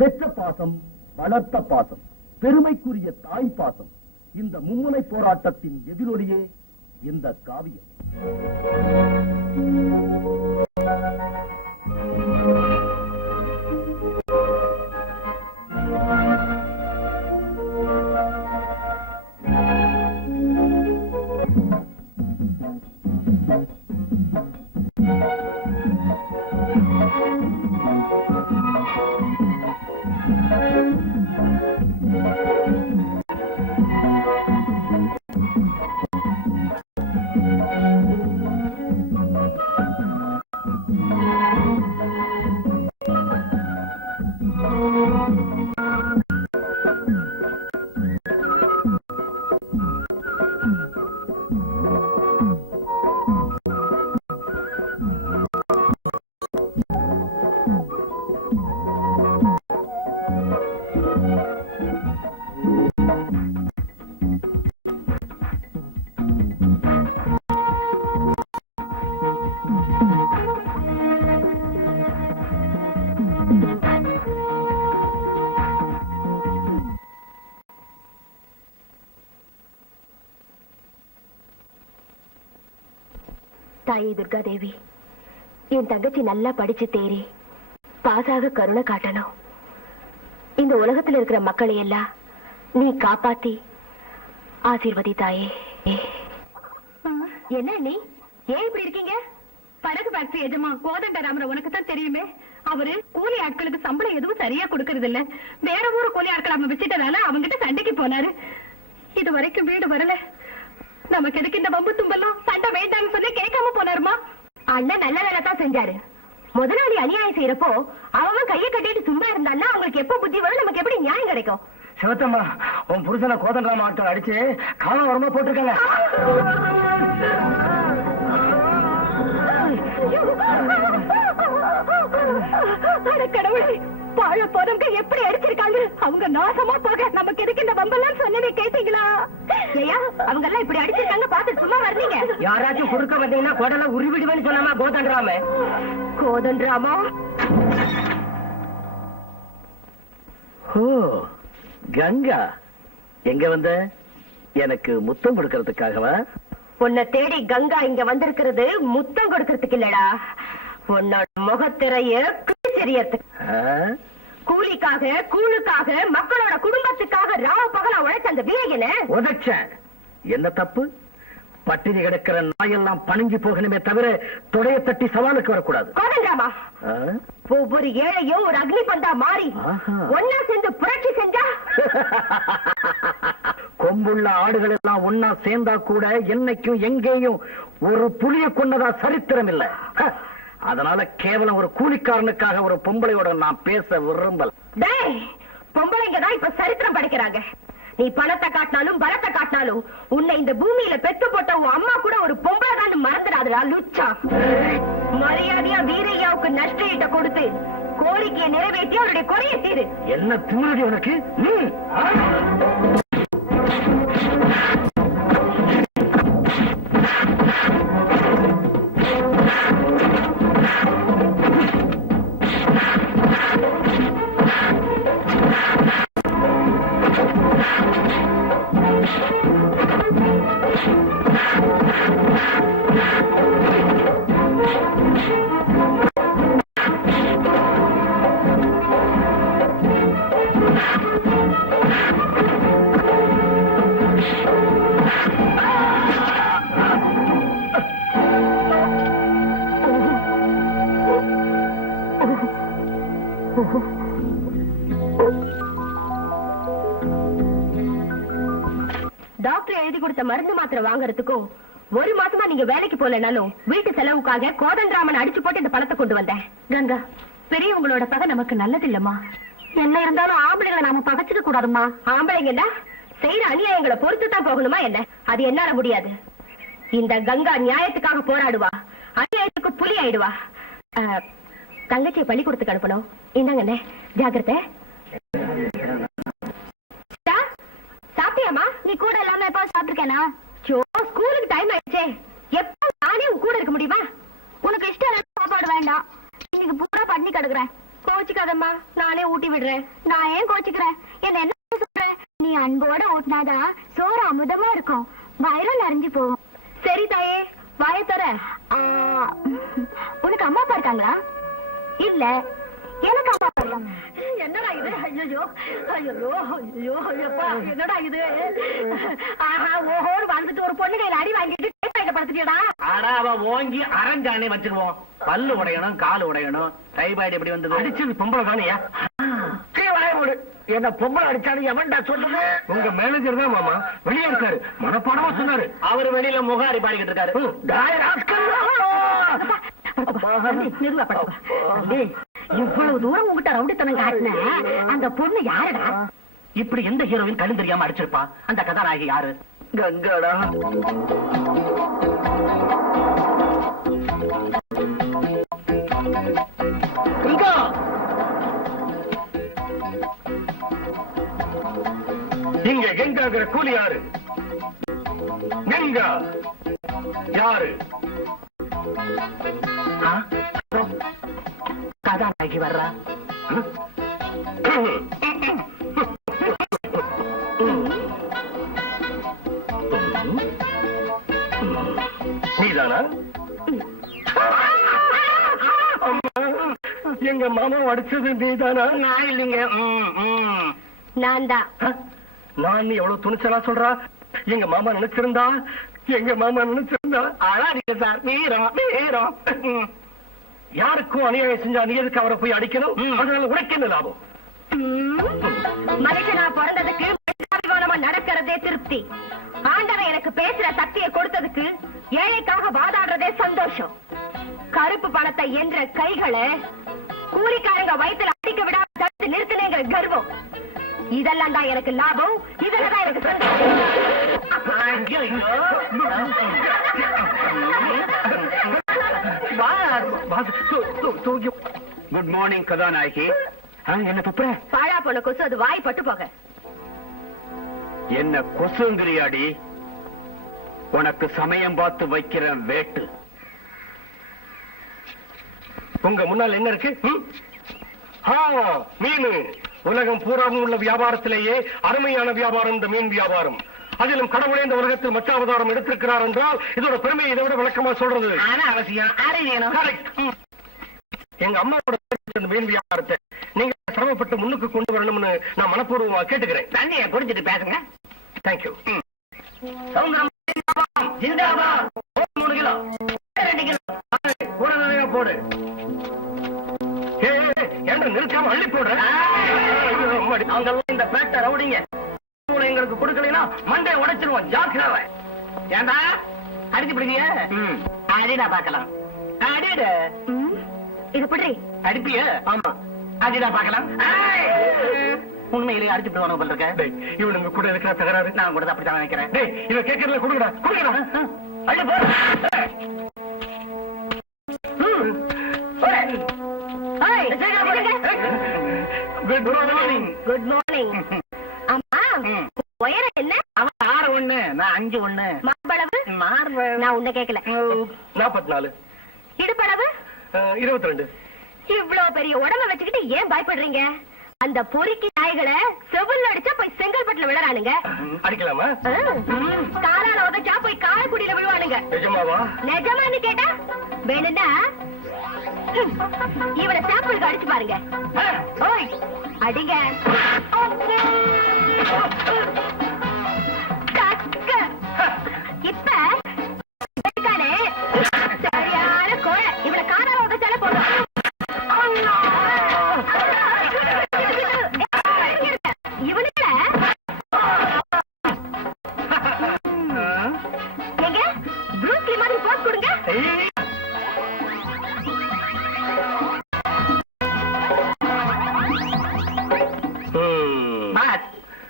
பெற்ற பாசம், வளர்த்த பாசம், பெருமைக்குரிய தாய் பாசம், இந்த மும்முனை போராட்டத்தின் எதிரொலியே இந்த காவியம். தாயே துர்காதேவி, என் தங்கச்சி நல்லா படிச்சு தேறி பாசாக கருணை காட்டணும். இந்த உலகத்தில் இருக்கிற மக்களை எல்லாம் நீ காப்பாத்தி ஆசீர்வதி தாயே. என்ன நீ ஏன் இப்படி இருக்கீங்க? படகு ஃபேக்டரி எஜமா கோதண்டராமரை உனக்கு தான் தெரியுமே. அவரு கூலி ஆட்களுக்கு சம்பளம் எதுவும் சரியா கொடுக்கறது இல்ல. வேற ஊரு கூலி ஆட்கள் அவன் வச்சுட்டதால அவங்கிட்ட சண்டைக்கு போனாரு. இது வரைக்கும் வீடு வரல. நமக்கு எதுக்கு இந்த வம்பு தும்பெல்லாம்? சண்டை வேண்டாம்னு சொல்லி கேட்காம போனாருமா. அண்ணன் நல்ல வேலை தான் செஞ்சாரு. முதலாளி அநியாயம் செய்யறப்போ அவன் கையை கட்டிட்டு சும்மா இருந்தான்னா அவங்களுக்கு எப்ப புத்தி வரும்? நமக்கு எப்படி நியாயம் கிடைக்கும்? சிவத்தம்மா, உன் புருஷனை கோதண்டராம ஆட்கள் அடிச்சு காலம் வரமா போட்டிருக்காங்க. கடவுளே, வாழ போறவங்க எப்படி அடிச்சிருக்காங்க. அவங்க நாசமா போக நமக்கு எதுக்கு இந்த வம்பெல்லாம் சொன்னதை கேட்டீங்களா? ஐயா, அவங்க எல்லாம் இப்படி அடிச்சிருக்காங்க பார்த்து சும்மா வர்றீங்க. யாராச்சும் குறுக்க வந்தீங்கன்னா குடல உருவிடுவேன்னு சொன்னாமா கோதண்டராம. கோதண்டராமா? ஓ, கங்கா எங்க வந்த? எனக்கு முத்தம் கொடுக்கறதுக்காகவா? உன்னை தேடி கங்கா இங்க வந்திருக்கிறது முத்தம் கொடுக்கறதுக்கு இல்லடா, உன்னோட முகத்திரைய கிழிச்செறியறதுக்கு. கூலிக்காக, கூழுக்காக, மக்களோட குடும்பத்துக்காக ராவ பகலா உழைச்ச அந்த வீரகன உதச்ச. என்ன தப்பு? பட்டினி கிடக்கிற நாயெல்லாம் பணிஞ்சு போகணுமே தவிர தொடைய தட்டி சவாலுக்கு வரக்கூடாது. கோதண்டராமா, ஒவ்வொரு ஏழையும் ஒரு அக்னி பந்தா மாறி ஒன்னா சேர்ந்து புரட்சி செஞ்சா கொம்புள்ள ஆடுகள் எல்லாம் ஒன்னா சேர்ந்தா கூட என்னைக்கும் எங்கேயும் ஒரு புலிய கொண்டதா சரித்திரம் இல்ல. அதனால கேவலம் ஒரு கூலிக்காரனுக்காக ஒரு பொம்பளையோட நான் பேச விரும்பல. பொம்பளைங்க தான் இப்ப சரித்திரம் படிக்கிறாங்க. நீ பணத்தை காட்டினாலும் பலத்தை காட்டினாலும் உன்னை இந்த பூமியில பெத்து போட்ட உன் அம்மா கூட ஒரு பொம்பளை தான் மறந்துடாதுடா லுச்சா. மரியாதையா வீரையாவுக்கு நஷ்டஈட்ட கொடுத்து கோரிக்கையை நிறைவேற்றி அவருடைய குறைய தீரு. என்ன தூரடி உனக்கு? டாக்டர் எழுதி கொடுத்த மருந்து மாத்திரை வாங்கறதுக்கும் ஒரு மாசமா நீங்க வேலைக்கு போலனாலும் வீட்டு செலவுக்காக கோதண்டராமன் அடிச்சு போட்டு இந்த பணத்தை கொண்டு வந்தேன். கங்கா, பெரியவங்களோட பகை நமக்கு நல்லது இல்லம்மா. என்ன இருந்தாலும் ஆம்பளைங்களை நாம பகைச்சிக்க கூடாதுமா. ஆம்பளைங்கன்னா செய்யற அநியாயங்களை பொறுத்துதான் போகணுமா என்ன? அது என்னால முடியாது. இந்த கங்கா நியாயத்துக்காக போராடுவா, அநியாயத்துக்கு புலி ஆயிடுவா. தங்கச்சியை பள்ளிக்கூடத்துக்கு அனுப்பணும். இந்தாங்கண்ணே, ஜாக்கிரதை. சாப்பிட்டியாமா? நீ கூட இல்லாம எப்ப சாப்பிட்டுருக்கேனா? ஸ்கூலுக்கு டைம் ஆயிடுச்சே, எப்ப நானே உன் கூட இருக்க முடியுமா? உனக்கு இஷ்டம் சாப்பாடு வேண்டாம், இன்னைக்கு பூரா பண்ணி கிடக்குறேன். கோச்சிக்காதம்மா, நானே ஊட்டி விடுறேன். நான் ஏன் கோச்சிக்கிறேன்? என்ன சொல்றேன்? நீ அன்போட ஊட்டினாதான் சோறு அமுதமா இருக்கும், வயிறும் நிறைஞ்சு போகும். சரி தாயே, வாயை தர. உனக்கு அம்மா அப்பா இருக்காங்களா? இல்ல, எனக்கு அம்மா அப்பா. என்னடா இது? ஐயோ ஐயோ ஐயோ ஐயப்பா, என்னடா இது? ஆஹா, ஓஹோடு வந்துட்டு ஒரு பொண்ணு கையில அடி வாங்கிட்டு படுத்துட்டியடா. ஆடா, அவ ஓங்கி அரஞ்சானே வச்சுக்குவோம். பல்லு உடையணும், காலு உடையணும். டைபாய்டு எப்படி வந்தது? அடிச்சது பொம்பளை தானியா? என்ன பொம்பளை அடிச்சானு எவன்டா சொல்றது? உங்க மேனேஜர் தான் மாமா, வெளியே இருக்காரு, மனப்பாடமா சொன்னாரு. அவரு வெளியில முகாரி பாடிக்கிட்டு இருக்காரு. இவ்வளவு தூரம் உங்ககிட்ட ரவுடித்தனம் காட்டின அந்த பொண்ணு யாருடா? இப்படி எந்த ஹீரோயின் கண்ணு தெரியாம அடிச்சிருப்பா? அந்த கதாநாயகி யாரு? கங்காடா. கங்கா, இங்க கங்காங்கிற கூலி யாரு? கங்கா யாரு? கதாநாயகி வர்றா. நீதானா? எங்க மாமா அடிச்சது நீதானா? நான் இல்லைங்க. நான் தான். நான் எவ்வளவு துணிச்சலா சொல்றா? எங்க மாமா நினைச்சிருந்தா, எங்க மாமா நினைச்சிருந்தா. அழாதீங்க சார், வீரம் வீரம். யாருக்கும் அநியாயம் செஞ்சா நீ எதுக்கு அவரை போய் அடிக்கணும்? அதனால உனக்கு என்ன லாபம்? மனுஷனா பிறந்ததுக்கு நடக்கிறதே திருப்தி. ஆண்டவன் எனக்கு பேசுற சக்தியை கொடுத்ததுக்கு ஏழைக்காக வாதாடுறதே சந்தோஷம். கருப்பு பணத்தை என்ற கைகளை கூலிக்காரங்க வயிற்றுல அடிக்க விடாம தடுத்து நிறுத்தினேங்கிற கர்வம், இதெல்லாம் தான் எனக்கு லாபம். இதெல்லாம் தான் எனக்கு குட் மார்னிங் கதாநாயகி. என்ன துப்புற? பாழா போன கொசு, அது வாய் பட்டு போக. என்ன கொசுங்கிறியாடி? உனக்கு சமயம் பார்த்து வைக்கிற வேட்டு. உங்க முன்னால் என்ன இருக்கு? மீன். உலகம் பூராவும் உள்ள வியாபாரத்திலேயே அருமையான வியாபாரம் இந்த மீன் வியாபாரம். அதிலும் கடவுளே இந்த உலகத்தில் மற்ற அவதாரம் எடுத்திருக்கிறார் என்றால் இதோட பெருமையை இதை விட விளக்கமா சொல்றது அவசியம். எங்க அம்மாவோட மீன் வியாபாரத்தை நீங்க சிரமப்பட்டு முன்னுக்கு கொண்டு வரணும்னு நான் மனப்பூர்வமா கேட்டுக்கிறேன். தண்ணியை குடிச்சிட்டு பேசுங்க. தேங்க்யூ. 3 கிலோ 2 கிலோ கூட நிறைய போடு. என்ன நிறுத்தாம அள்ளி போடுற? இந்த பேட்டை ரவுடிங்க எங்களுக்கு கொடுக்கலன்னா மண்டையை உடைச்சிருவோம். ஜாக்கிரதை. ஏண்டா அடிச்சு பிடிங்க? அடிடா பாக்கலாம். அடிட. இது பற்றி அடிப்பிய? ஆமா, அடிடா பாக்கலாம். உண்மையிலேயே அடிச்சு விடுவானு போல இருக்க. இவனுங்க கூட இருக்கிற தகராறு நான் கூட அப்படித்தான் நினைக்கிறேன். இவன் கேட்கறதுல கொடுங்கடா, கொடுங்கடா. அள்ளி போ. Good morning. Good morning. அம்மா, உயரம் என்ன? அவன் 6'1", நான் 5'1". மார்பளவு? நான் உன்ன கேட்கல. 44. இடுப்பளவு? 22. இவ்வளவு பெரிய உடம்ப வச்சுக்கிட்டு ஏன் பயப்படுறீங்க? அந்த பொறுக்கி நாய்களை செவுல்ல அடிச்சா போய் செங்கல்பட்டுல விழறானுங்க. அடிக்கலாமா? காலால உதச்சா போய் காரைக்குடியில விழுவானுங்க. நிஜமாவா? நிஜமான்னு கேட்டா வேணும்னா இவனை சாம்பிளுக்கு அடிச்சு பாருங்க. ஓய், அடிங்க. இப்ப சரியான கோழை. இவனை காலால உதச்சாலே போதும். இவனுக்கு நீங்க ப்ரூஸ்லி மாதிரி போஸ் கொடுங்க.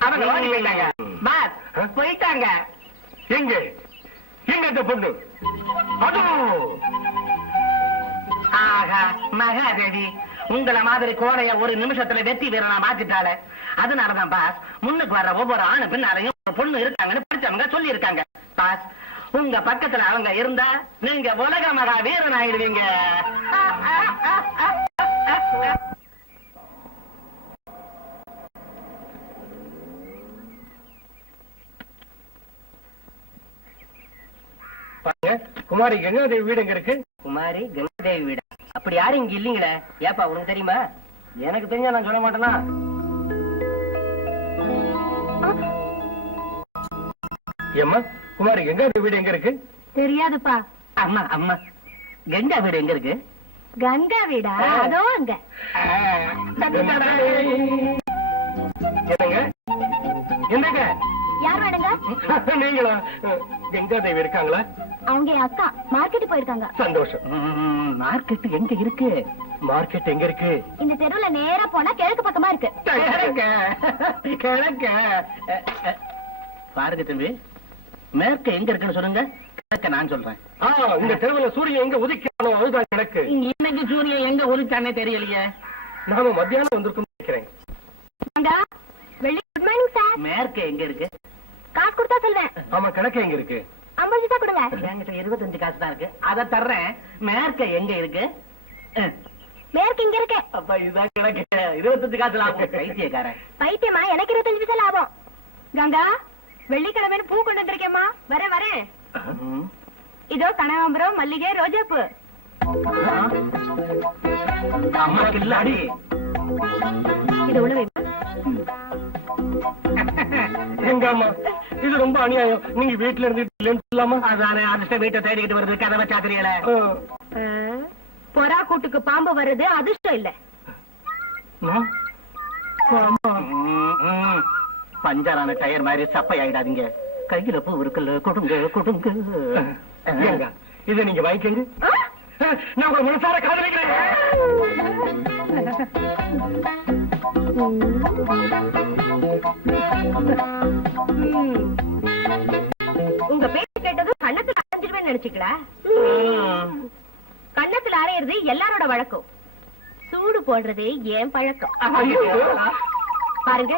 அவங்க வாங்கி போயிட்டாங்க. பாஸ் போயிட்டாங்க. எங்க எங்க இந்த பொண்ணு? அதோ. ஆஹா, மகாதேவி உங்களை மாதிரி கோடையை ஒரு நிமிஷத்துல வெற்றி வீரனா மாத்திட்டால. அதனாலதான் பாஸ் முன்னுக்கு வர்ற ஒவ்வொரு ஆணு பின்னாலையும் ஒரு பொண்ணு இருக்காங்கன்னு படிச்சவங்க சொல்லி இருக்காங்க. பாஸ் உங்க பக்கத்துல அவங்க இருந்தா நீங்க உலக மகா வீரன் ஆயிடுவீங்க. பாருங்க, குமாரி கங்காதேவி வீடு எங்க இருக்கு? குமாரி கங்காதேவி வீடு அப்படி யாரும் இங்க இல்லீங்களே. ஏப்பா உனக்கு தெரியுமா? எனக்கு தெரிஞ்சா நான் சொல்ல மாட்டேனா? ஏம்மா, குமாரி கங்காதேவி வீடு எங்க இருக்கு? தெரியாதுப்பா. அம்மா அம்மா கங்கா வீடு எங்க இருக்கு? கங்கா வீடா? அதோ அங்க. என்னங்க என்னங்க யார் வேணுங்க? நீங்களா? கங்காதேவி இருக்காங்களா? அவங்க என் அக்கா மார்க்கெட் போயிருக்காங்க. சந்தோஷம். மார்க்கெட் எங்க இருக்கு? மார்க்கெட் எங்க இருக்கு? இந்த தெருவுல நேரா போனா கிழக்கு பக்கமா இருக்கு. கிழக்க பாருங்க தம்பி, மேற்கு எங்க இருக்குன்னு சொல்லுங்க, கிழக்க நான் சொல்றேன். இந்த தெருவுல சூரியன் எங்க உதிக்கணும் அதுதான் எனக்கு. இன்னைக்கு சூரியன் எங்க உதிச்சானே தெரியலையே. நாம மத்தியானம் வந்திருக்கோம் நினைக்கிறேன். Good morning sir. மேற்கு எங்க இருக்கு? காசு கொடுத்தா சொல்றேன். ஆமா, கிழக்கு எங்க இருக்கு? 50 பைசா கொடுங்க. என்கிட்ட 25 காசு தான் இருக்கு, அதை தர்றேன். மேற்கு எங்க இருக்கு? மேற்கு இங்க இருக்கு. அப்ப இதுதான் கிழக்கு. 25 காசு லாபம். பைத்தியக்காரன். பைத்தியமா? எனக்கு 25 பைசா லாபம். கங்கா, வெள்ளிக்கிழமை பூ கொண்டு வந்திருக்கேம்மா. வரேன் வரேன். இதோ கனகாம்பரம், மல்லிகை, ரோஜாப்பூ. அம்மா கில்லாடி. இது உள்ள வைமா. எங்க அம்மா, இது ரொம்ப அநியாயம். நீங்க வீட்டுல இருந்து சொல்லாமா? அதானே அதிர்ஷ்ட வீட்டை தேடிக்கிட்டு வருது. கதவை சாத்திரியல. பொறா கூட்டுக்கு பாம்பு வருது, அதிர்ஷ்டம் இல்ல. பஞ்சரான டயர் மாதிரி சப்பை ஆயிடாதீங்க. கையில பூ இருக்குல்ல, கொடுங்க கொடுங்க. ஏங்க, இதை நீங்க வாங்கிக்கங்க. நான் உங்க மனசார காதலிக்கிறேன். உங்க பேச்சு கேட்டது கண்ணத்துல அரைஞ்சிருவேன் நினைச்சுக்கல. கண்ணத்துல அரையிறது எல்லாரோட வழக்கம், சூடு போடுறது ஏன் பழக்கம். பாருங்க,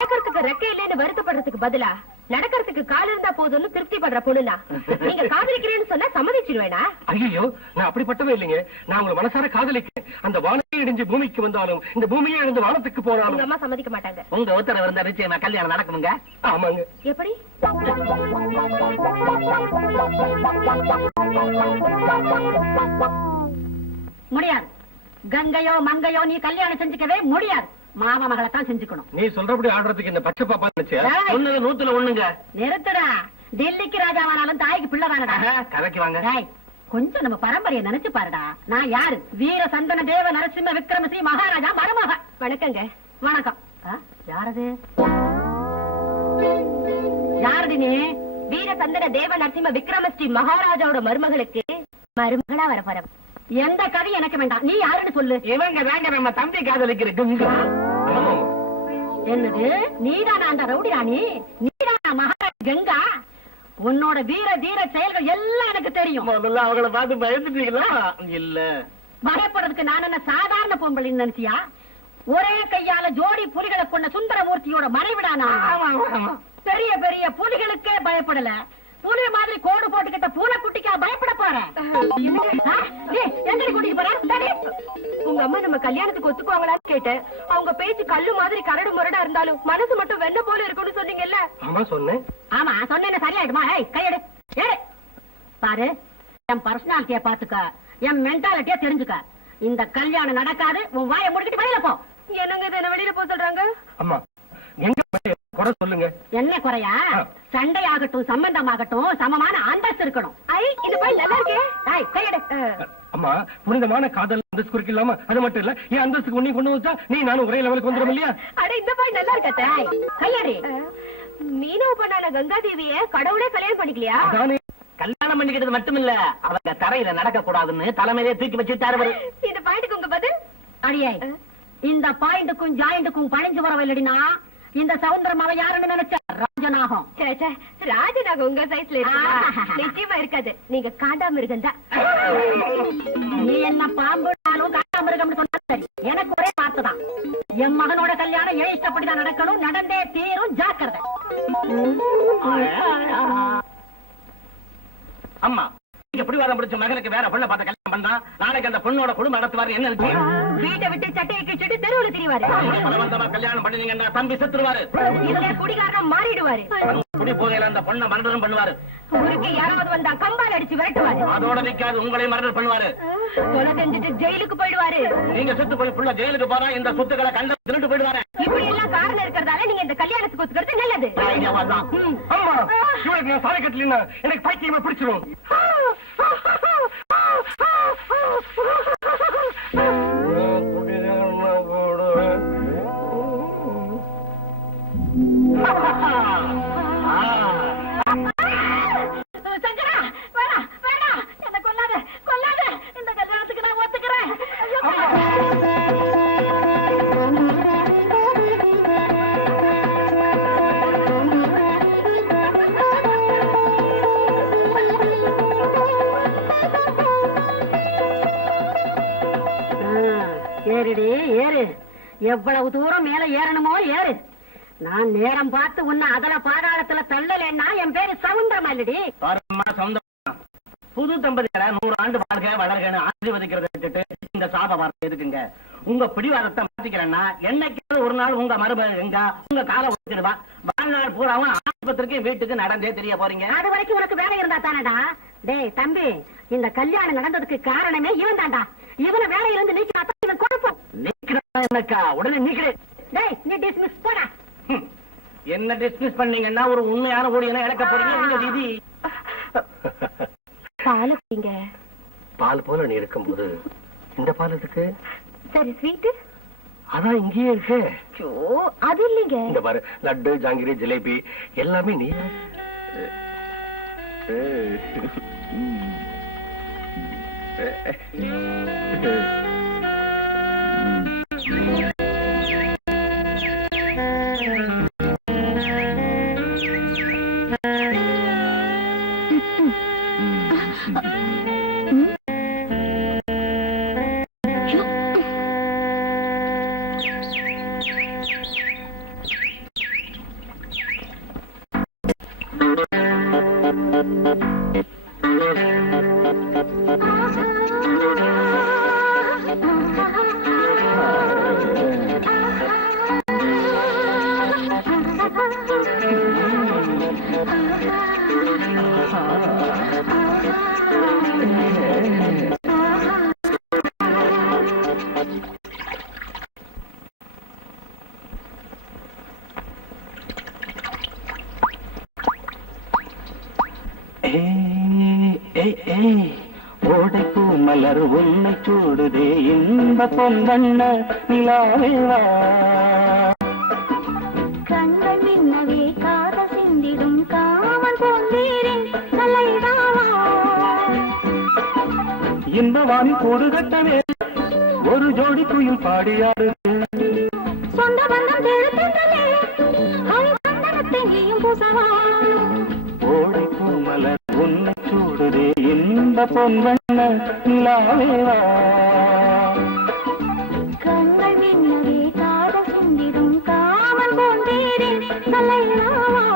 நடக்கிறதுக்கு ரெக்கை இல்லைன்னு வருத்தப்படுறதுக்கு பதிலா நடக்கிறதுக்கு கால் இருந்தா போதும்னு திருப்தி படுற பொண்ணுனா நீங்க காதலிக்கிறேன்னு சொன்னா சம்மதிச்சிருவேனா? ஐயோ, நான் அப்படிப்பட்டவே இல்லைங்க. நான் உங்களை மனசார காதலிக்கிறேன். அந்த வானத்தை இடிஞ்சு பூமிக்கு வந்தாலும் இந்த பூமியை இருந்து வானத்துக்கு உங்க போனாலும் அம்மா சம்மதிக்க மாட்டாங்க. உங்க உத்தரவு இருந்தா நிச்சயமா கல்யாணம் நடக்குமுங்க. ஆமாங்க. எப்படி? முடியாது. கங்கையோ மங்கையோ நீ கல்யாணம் செஞ்சுக்கவே முடியாது. மாமா மகளை தான் செஞ்சுக்கணும். நீ சொல்றபடி ஆடுறதுக்கு இந்த பச்சை பாப்பா நினைச்சியா? ஒண்ணுங்க 100ல 1ங்க. நிறுத்துடா. டெல்லிக்கு ராஜாவானாலும் தாய்க்கு பிள்ளைதானடா. கதைக்கு வாங்க. கொஞ்சம் நம்ம பரம்பரையை நினைச்சு பாருடா. நான் யாரு? வீர சந்தன தேவ நரசிம்ம விக்ரமஸ்ரீ மகாராஜா மருமக. வணக்கங்க. வணக்கம். யாரது? யாரது நீ? வீர சந்தன தேவ நரசிம்ம விக்ரமஸ்ரீ மகாராஜாவோட மருமகளுக்கு மருமகளா வர போற. எந்த கதை எனக்கு வேண்டாம். நீ யாருன்னு சொல்லு. இவங்க தாங்க நம்ம தம்பி காதலிக்கிற கங்கா. என்னது? நீதானா அந்த ரவுடி ராணி? நீதானா மகாராணி கங்கா? உன்னோட வீர தீர செயல்கள் எல்லாம் எனக்கு தெரியும். முதல்ல அவங்கள பார்த்து பயந்துட்டீங்களா? இல்ல. பயப்படுறதுக்கு நான் என்ன சாதாரண பொம்பளைன்னு நினைச்சியா? ஒரே கையால ஜோடி புலிகளை கொண்ட சுந்தரமூர்த்தியோட மனைவிடா நான். பெரிய பெரிய புலிகளுக்கே பயப்படல. புலி மாதிரி கோடு போட்டுக்கிட்ட பூனைக்குட்டிக்கா பயப்பட போறேன். கூட்டிட்டு போற? உங்க அம்மா நம்ம கல்யாணத்துக்கு ஒத்துக்குவாங்களான்னு கேட்டேன். அவங்க பேச்சு கல்லு மாதிரி கரடு முரடா இருந்தாலும் மனசு மட்டும் வெண்ண போல இருக்கும்னு சொன்னீங்கல்ல? ஆமா சொன்னேன். ஆமா சொன்னேன்னு சரியாயிடுமா? கையெடு. பாரு, என் பர்சனாலிட்டிய பாத்துக்க, என் மென்டாலிட்டிய தெரிஞ்சுக்க. இந்த கல்யாணம் நடக்காது. உன் வாயை முடிக்கிட்டு வெளியில போ. என்னங்க இது என்ன வெளியில போக சொல்றாங்க? அம்மா, எங்க குறை சொல்லுங்க. என்ன குறையா? சண்டையாகட்டும் சம்பந்தமாகட்டும் சமமான அந்தஸ்து இருக்கணும். இது போய் நல்லா இருக்கே. கையெடு. அம்மா, புனிதமான காதல் அந்தஸ்து குறிக்கலாமா? அது மட்டும் இல்ல, என் அந்தஸ்துக்கு உன்னை கொண்டு வச்சா நீ நானும் ஒரே லெவலுக்கு வந்துடும் இல்லையா? அட, இந்த போய் நல்லா இருக்கா? கையெடு. மீனவ பண்ணான கங்காதேவிய கடவுளே கல்யாணம் பண்ணிக்கலையா? கல்யாணம் பண்ணிக்கிட்டது மட்டுமில்ல, அவங்க தரையில நடக்க கூடாதுன்னு தலைமையிலே தூக்கி வச்சுட்டாரு. இந்த பாயிண்ட்டுக்கு உங்க பதில்? அடியே, இந்த பாயிண்ட்டுக்கும் ஜாயிண்ட்டுக்கும் பழிஞ்சு வரவில்லடினா இந்த சவுந்தரமாவ யாருன்னு நினைச்ச? ராஜநாகம். ராஜநாகம் உங்க சைஸ்ல நிச்சயமா இருக்காது. நீங்க காண்டாமிருகம் தான். நீ என்ன பாம்புனாலும் காண்டாமிருகம்னு சொன்னா சரி. எனக்கு ஒரே வார்த்தை தான். என் மகனோட கல்யாணம் ஏன் இஷ்டப்படிதான் நடக்கணும். நடந்தே தீரும். ஜாக்கிரதை. அம்மா, நீங்க பிடிவாதம் பிடிச்ச மகனுக்கு வேற பொண்ணை பார்த்த கல்யாணம் பண்ணா நாளைக்கு அந்த பொண்ணோட குடும்பம் நடத்துவாரு. என்ன வீட்டை விட்டு சட்டையை கிழிச்சிட்டு தெருவுல திரிவாரு. கல்யாணம் பண்ணீங்கன்னா தம்பி செத்துருவாரு. இதுல குடிகாரன் மாறிடுவாரு. குடி போகையில அந்த பொண்ணை மர்டரும் பண்ணுவாரு. ஊருக்கு யாராவது வந்தா கம்பால் அடிச்சு விரட்டுவாரு. அதோட நிக்காது, உங்களையும் மர்டர் பண்ணுவாரு. கொலை செஞ்சுட்டு ஜெயிலுக்கு போயிடுவாரு. நீங்க செத்து போய் புள்ள ஜெயிலுக்கு போறா, இந்த சொத்துக்களை கண்ட திருட்டு போயிடுவாரு. இப்படி எல்லாம் காரணம் இருக்கிறதால நீங்க இந்த கல்யாணத்துக்கு ஒத்துக்கிறது நல்லது. அம்மா இவனுக்கு நான் சாலை கட்டலன்னா எனக்கு பைத்தியமா பிடிச்சிடும். சங்கரா வேணா வேணா, என்ன கொல்லாத கொல்லாத, இந்த கல்யாணத்துக்கு நான் ஒத்துக்கிறேன். ஏறுடி ஏறு, எவ்வளவு தூரம் மேல ஏறணுமோ ஏறு. நான் நேரம் பார்த்து உன்னை அதல பாதாளத்துல தள்ளலன்னா என் பேரு சவுந்தரம் இல்லடி. புது தம்பதியரை 100 ஆண்டு வாழ்க்கை வளர்கன்னு ஆசீர்வதிக்கிறத விட்டுட்டு இந்த சாப வார்த்தை எதுக்குங்க? உங்க பிடிவாதத்தை மாத்திக்கிறேன்னா என்னைக்கு ஒரு நாள் உங்க மருமக எங்க உங்க காலை ஒழிச்சிடுவா. வாழ்நாள் பூராவும் ஆஸ்பத்திரிக்கு வீட்டுக்கு நடந்தே தெரிய போறீங்க. அது வரைக்கும் உனக்கு வேலை இருந்தா தானடா. டேய் தம்பி, இந்த கல்யாணம் நடந்ததுக்கு காரணமே இவன் தான்டா. இவனை வேலையிலிருந்து நீக்கினா இவன் குழப்பம். நீக்கிறா உடனே நீக்கிறேன். டேய் நீ டிஸ்மிஸ் போடா. என்ன டிஸ்மிஸ் பண்ணீங்கன்னா ஒரு உண்மையான ஊழியனை இழக்க போறீங்க. விதி. பால் குடிங்க. பால் போல நீ இருக்கும்போது இந்த பால் எதுக்கு? சரி ஸ்வீட்டு அதான் இங்கேயே இருக்கு. அது இல்லைங்க. இந்த பாரு, லட்டு ஜாங்கிரி ஜிலேபி எல்லாமே நீ. ஓடைப்பூ மலர் உன்னை சூடுதே இன்ப பொன்வண்ண நிலாவேவா. கண்கள் மின்னவே காத சிந்திடும் காவல் போந்தேரின் தலைவாவா. இன்பவாணி கூடு கட்டவே ஒரு ஜோடி குயில் பாடியாடு. சொந்த பந்தம் தேடுத்தே சந்தனத்தையும் பூசவா. ஓடைப்பூ மலர் உன்னை சூடுதே இன்ப பொன்வண்ண நிலாவேவா. கண்கள் மின்னவே காத சிந்திடும் காவல் போந்தேரின் தலைவாவா.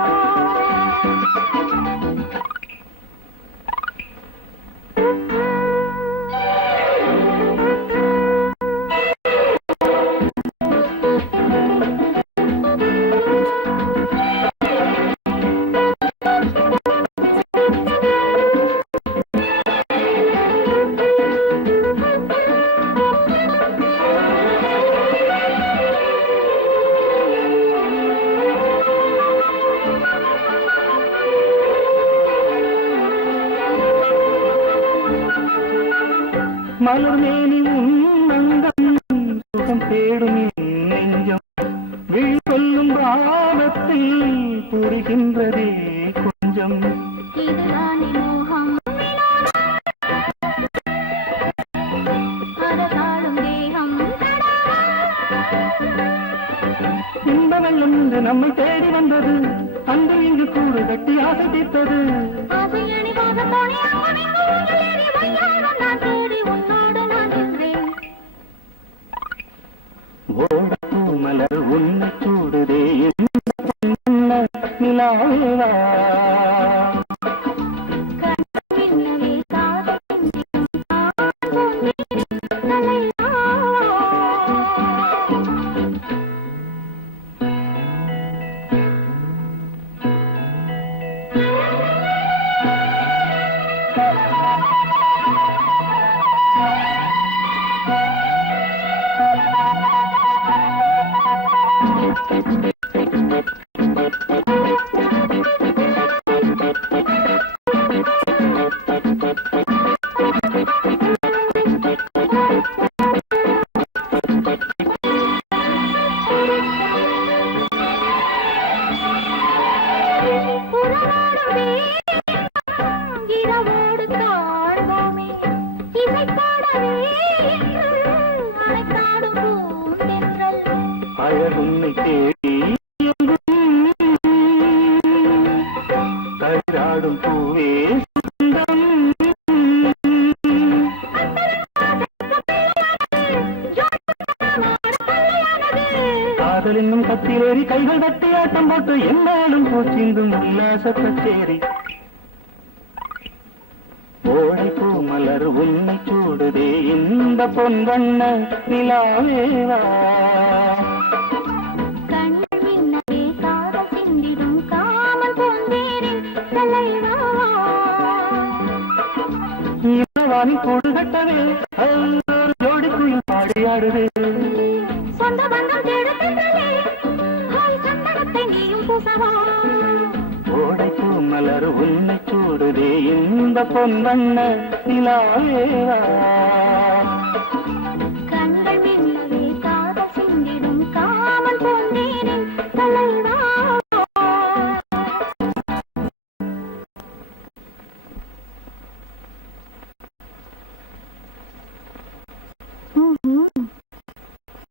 மலர் மேனி உன்னந்தம் சுகம் தேடும் நெஞ்சம் விழி கொல்லும் பாவத்தில் புரிகின்றதே கொஞ்சம். இதுதானே மோகம் அதகாலும் தேகம். இன்ப வெள்ளம் இன்று நம்மை தேடி வந்தது, அன்று இங்கு கூடு கட்டி ஆசை தீர்த்தது. ஆசையணி போத போனே அம்மனை ஊஞ்சலேறி வையாரம் நான் தேடி உன்னோடு நான் நின்றேன். ஓடப்பூ மலர் உன்னை சூடுதே இன்ப நிலாவேவா. கண்ணினவே காதலின் காவல் போந்தேரின் தலைவாவா. இசைப்பாடவே அழைத்தாடும் பூந்தென்றல் அழகுன்னை தேடி தள்ளாடும் பூவே சொந்தம். காதல் என்னும் கத்திலேறி கைகள் தட்டி ஆட்டம் போட்டு என்னாலும் பூச்சிந்தும் உல்லாச கச்சேரி. ஓடை பூ மலர் உன்னை சூடுதே இந்த பொன் வண்ண நிலாவேவா. கண்ணின்னவே காதல் சிந்திடும் காமல் பூந்தேரின் தலைவா. இளவாணி கொடுகட்டவே ஜோடி குயில் பாடியாடுதே. சொந்த பந்தம் தேடுகின்றனே சந்தனத்தை நீயும் பூசவா. ஓடை பூ மலர் உன்னை சூடுதே இந்த பொன் வண்ண நிலாவேவா. கண்கள் மின்னவே காதல் சிந்திடும் காமல் பூந்தேரின் தலைவா.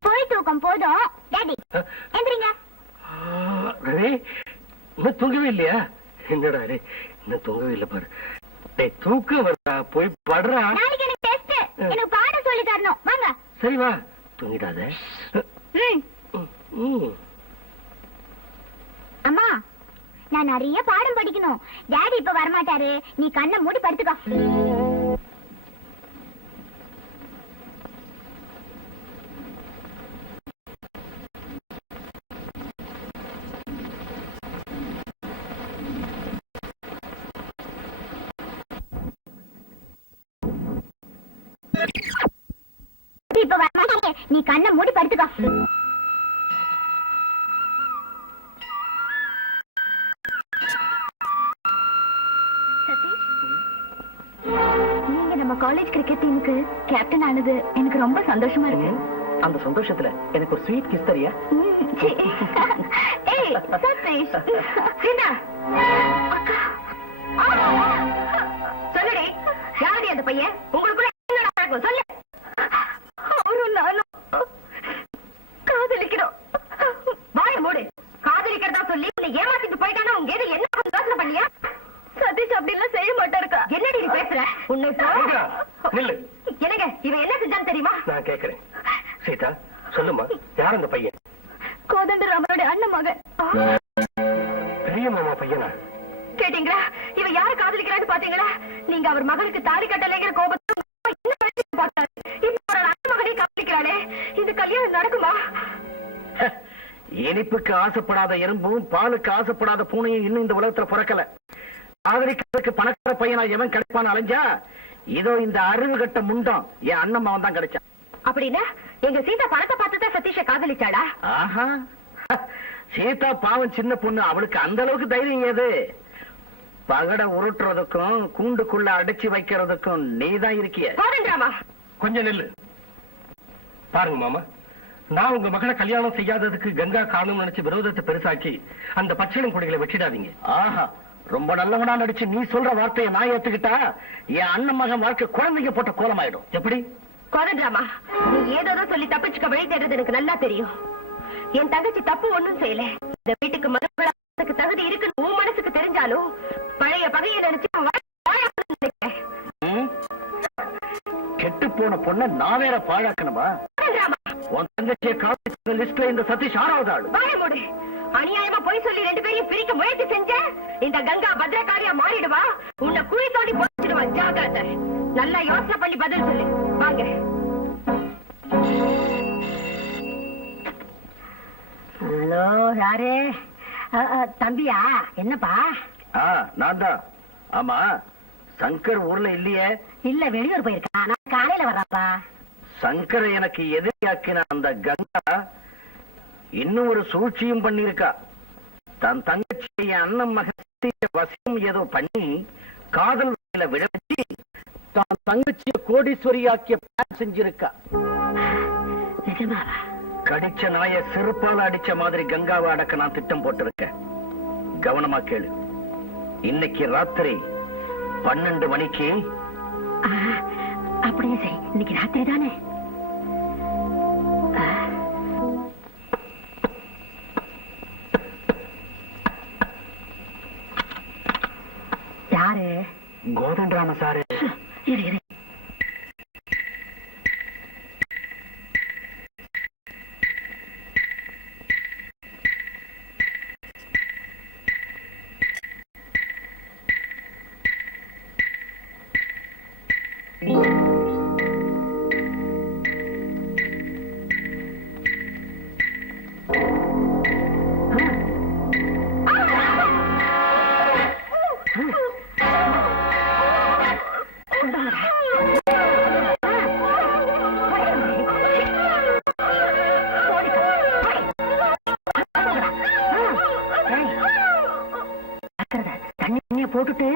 போய் தூக்கம் போதும். டாடி எந்திரிங்க. ரவி இன்னும் தூங்கவே இல்லையா? என்னடா ரே இன்னும் தூங்கவே இல்லை பாரு. டேய் தூக்கம் வரா, போய் படுறா. நாளைக்கு எனக்கு டெஸ்ட். எனக்கு பாடம் சொல்லி தரணும். வாங்க. சரி வா, தூங்கிடாத. அம்மா நான் நிறைய பாடம் படிக்கணும். டாடி இப்ப வரமாட்டாரு. நீ கண்ணை மூடி படுத்துக்கோ. இப்ப வரமாட்டாரு. நீ கண்ணை மூடி படுத்துக்கோ. நீங்க நம்ம காலேஜ் கிரிக்கெட் டீமுக்கு கேப்டன் ஆனது எனக்கு ரொம்ப சந்தோஷமா இருக்கு. அந்த சந்தோஷத்துல எனக்கு ஒரு ஸ்வீட் கிஸ் தரியா? ஏய் சதீஷ் சீதா அக்கா சொல்லுடி, யாரடி அந்த பையன்? உங்களுக்குள்ள என்னடா பழக்கம் சொல்லு. அவரும் நானும் காதலிக்கிறோம். வாய மூடு. காதலிக்கிறதா சொல்லி உன்னை ஏமாத்திட்டு போயிட்டானா உங்க எது என்ன யோசனை பண்ணியா? சதீஷ் அப்படி எல்லாம் செய்ய மாட்டாருக்கா. என்னடி நீ பேசுற? உன்னை நில்லு. என்னங்க இவன் என்ன செஞ்சான்னு தெரியுமா? நான் கேக்குறேன். சீதா சொல்லுமா, யார் அந்த பையன்? கோதண்டராமனுடைய அண்ணன் மகன். பெரிய மாமா பையனா? கேட்டீங்களா? இவன் யார காதலிக்கிறான்னு பாத்தீங்களா? நீங்க அவர் மகனுக்கு தாலி கட்டலைங்கிற கோபத்தை பார்த்தாரு. இப்ப ஒரு அண்ணன் மகனை காதலிக்கிறானே, இந்த கல்யாணம் நடக்குமா? இனிப்புக்கு ஆசைப்படாத எறும்பும் பாலுக்கு ஆசைப்படாத பூனையும் இன்னும் இந்த உலகத்துல பிறக்கல. காதலிக்கிறதுக்கு பணக்கார பையனா எவன் கிடைப்பான்னு அலைஞ்சா இதோ இந்த அறிவு கட்ட முண்டம் என் அண்ணன் மகன் தான் கிடைச்சான். அப்படின்னா எங்க சீதா பணத்தை பார்த்துதான் சதீஷ காதலிச்சாடா? ஆஹா, சீதா பாவம் சின்ன பொண்ணு, அவளுக்கு அந்த அளவுக்கு தைரியம் ஏது? பகட உருட்டுறதுக்கும் கூண்டுக்குள்ள அடைச்சு வைக்கிறதுக்கும் நீதான் இருக்கிய. கோதண்டராமா கொஞ்சம் நில்லு. பாருங்க மாமா, நான் உங்க மகளை கல்யாணம் செய்யாததுக்கு கங்கா காரணம் நினைச்சு விரோதத்தை பெருசாக்கி அந்த பச்சையம் கொடிகளை வெட்டிடாதீங்க. ஆஹா, ரொம்ப நல்லவனா நடிச்சு நீ சொல்ற வார்த்தையை நான் ஏத்துக்கிட்டா என் அண்ணன் மகன் வாழ்க்கை குழந்தைங்க போட்ட கோலமாயிடும். எப்படி? கோதண்டராமா, நீ ஏதோ சொல்லி தப்பிச்சுக்க வழி தேடுறது எனக்கு நல்லா தெரியும். என் தங்கச்சி தப்பு ஒண்ணும் செய்யல. இந்த வீட்டுக்கு மகளுக்கு தகுதி இருக்குன்னு உன் மனசுக்கு தெரிஞ்சாலும் பழைய பகையை நினைச்சு கெட்டு போன பொண்ண நான் வேற பாழாக்கணுமா? உன் தங்கச்சியை காதலிச்ச லிஸ்ட்ல இந்த சதீஷ் 6வது ஆளு. வாய மூடு. அநியாயமா போய் சொல்லி 2 பேரையும் பிரிக்க முயற்சி செஞ்ச இந்த கங்கா பத்ரகாளியா மாறிடுவா. உன்னை குழி தோண்டி போட்டுடுவா. ஜாக்கிரதை. நல்லா யோசனை பண்ணி பதில் சொல்லு. வாங்க. ஹலோ, யாரு? தம்பியா? என்னப்பா? நான் தான். ஆமா, சங்கர் ஊர்ல இல்லையே? இல்ல, வெளியூர் போயிருக்கான். நான் காலையில வர்றப்பா. சங்கர் எனக்கு எதிரியாக்கின அந்த கங்கா இன்னும் ஒரு சூழ்ச்சியும் பண்ணிருக்கா. தன் தங்கச்சி அண்ணன் மகன் வசியம் ஏதோ பண்ணி காதல் வழியில விட வச்சு தான் தங்கச்சிய கோடீஸ்வரியாக்கிய பிளான் செஞ்சிருக்கா. நிஜமாவா? கடிச்ச நாய செருப்பால அடிச்ச மாதிரி கங்காவை அடக்க நான் திட்டம் போட்டிருக்கேன். கவனமா கேளு. இன்னைக்கு ராத்திரி 12 மணிக்கு அப்படியே சரி, இன்னைக்கு ராத்திரி தானே. யாரு? கோதண்டராம சாரு. இரு இரு. போட்டுட்டு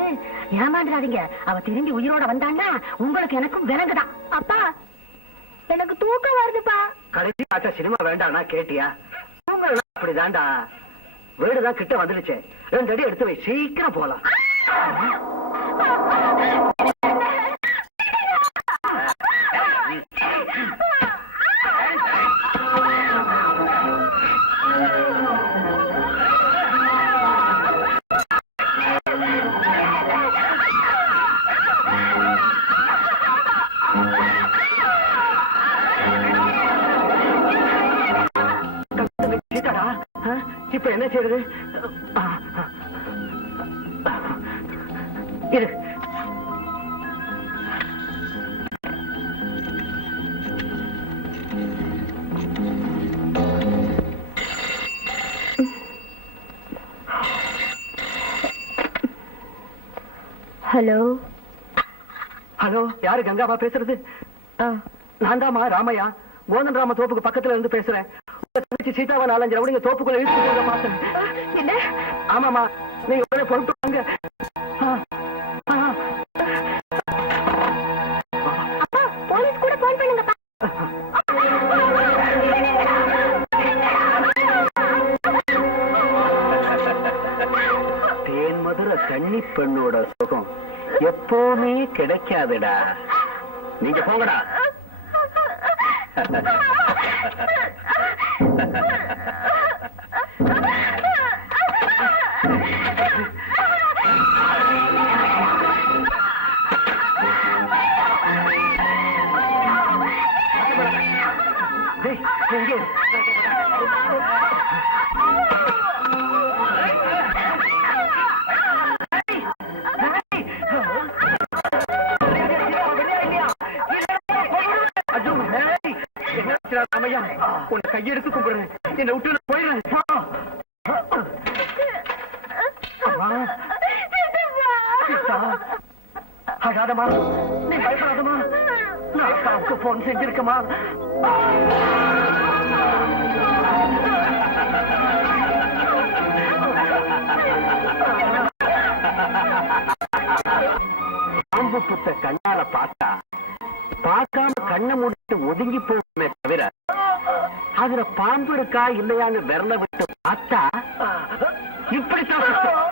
ஏமாந்துடாதீங்க. அவ திரும்பி உயிரோட வந்தான்னா உங்களுக்கு எனக்கும் விலங்குதான். அப்பா, எனக்கு தூக்கம் வருதுப்பா. கடைசி பார்த்தா சினிமா வேண்டாம்னா கேட்டியா? தூங்கலாம் அப்படிதான்டா. வீடுதான் கிட்ட வந்துடுச்சு. 2 அடி எடுத்து வை, சீக்கிரம் போலாம். இப்ப என்ன செய்யறது? இரு. ஹலோ ஹலோ, யாரு? கங்காவா பேசுறது? நான் தாமா ராமையா, கோதண்டராம தோப்புக்கு பக்கத்துல இருந்து பேசுறேன். சீதாவை 4-5 ரவுடிங்க தோப்புக்குள்ள இழுத்து பார்த்தேன். என்ன? ஆமாமா, நீங்க உடனே பொறுப்பு வாங்க. அப்பா, போலீஸ் கூட போன் பண்ணுங்கப்பா. தேன் மதுர கன்னி பெண்ணோட சுகம் எப்பவுமே கிடைக்காதுடா. நீங்க போங்கடா. உன்னை கையெடுத்து கும்பிடுறேன். என்னை விட்டு போயிடுறேன். அழாதமா, நீ பயப்படாதமா. நான் அக்காவுக்கு போன் செஞ்சிருக்கமா. பாம்பு புத்த கண்ணால பார்த்தா பார்க்காம கண்ணை மூடிட்டு ஒதுங்கி போகுமே தவிர அதுல பாம்பு இருக்கா இல்லையான்னு விரல விட்டு பார்த்தா இப்படித்தான் சுத்தம்.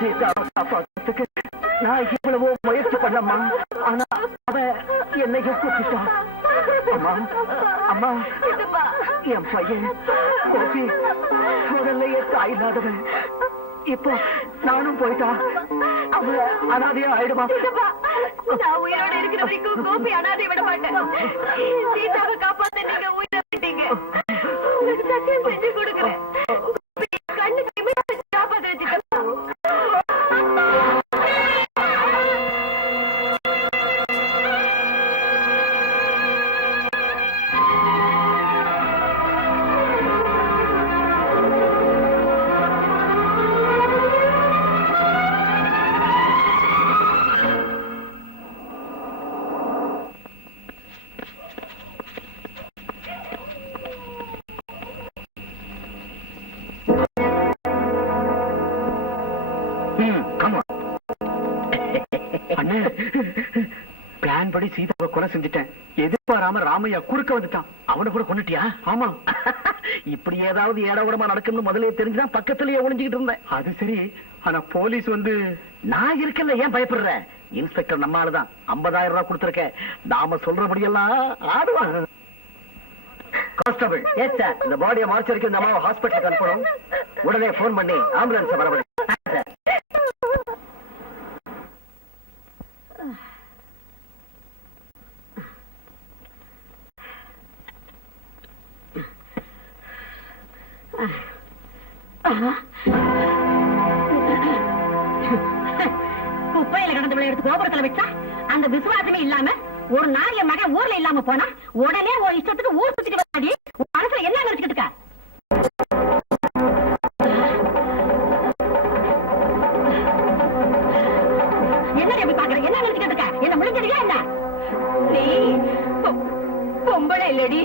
சீதாவை காப்பாத்துறதுக்கு நான் இவ்வளவோ முயற்சி பண்ணம்மா. ஆனா அவ என்னையும் கூப்பிட்டான். அம்மா அம்மா, என் பையன் கோபி முதல்லையே தாய் இல்லாதவன். இப்போ நானும் போயிட்டா அவ அனாதையா ஆயிடுமா? நான் உயிரோட இருக்கிற வரைக்கும் கோபி அனாதை விட மாட்டேன். சீதாவை காப்பாத்த நீங்க உயிரை விட்டீங்க. உங்களுக்கு சத்தியம் செஞ்சு கொடுக்குறேன். கண்ணுக்கு காப்பாத்த வச்சுக்க. பிளான் படி சீதாவை கொலை செஞ்சுட்டேன். எதிர்பாராம ராமையா குறுக்க வந்துட்டான். அவனை கூட கொன்னுட்டியா? ஆமா. இப்படி ஏதாவது ஏடாவிடமா நடக்குன்னு முதலே தெரிஞ்சுதான் பக்கத்திலேயே ஒளிஞ்சுக்கிட்டு இருந்தேன். அது சரி, ஆனா போலீஸ் வந்து நான் இருக்கல, ஏன் பயப்படுற? இன்ஸ்பெக்டர் நம்ம ஆளுதான். 50,000 ரூபாய் கொடுத்திருக்க. நாம சொல்றபடியெல்லாம் ஆடுவாங்க. கான்ஸ்டபிள், இந்த பாடியை மார்ச்சரிக்கு இந்த அம்மாவை ஹாஸ்பிட்டலுக்கு அனுப்பணும். உடனே போன் பண்ணி ஆம்புலன்ஸ் வரவழை. குப்பையில கிடந்து எடுத்து கோபுரத்துல வச்சா அந்த விசுவாசமே இல்லாம ஒரு நாள் என் மகன் ஊர்ல இல்லாம போனா உடனே ஒரு இஷ்டத்துக்கு ஊர் சுத்திட்டு வராடி. உன் மனசுல என்ன நினைச்சுக்கிட்டு இருக்க? என்ன எப்படி பாக்குற? என்ன நினைச்சுக்கிட்டு இருக்க? என்ன முடிஞ்சிருக்கா? என்ன நீ பொம்பளை இல்லடி.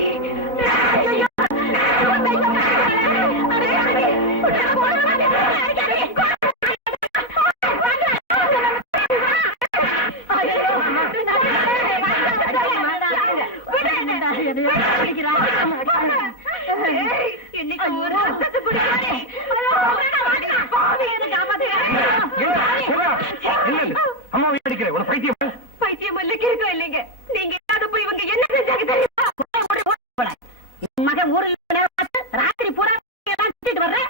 பைத்தியம் இல்லைங்க. நீங்க போய் இவங்க என்ன செஞ்சாங்க தெரியுமா? மகன் ஊர்ல ராத்திரி பூரா வர்றேன்.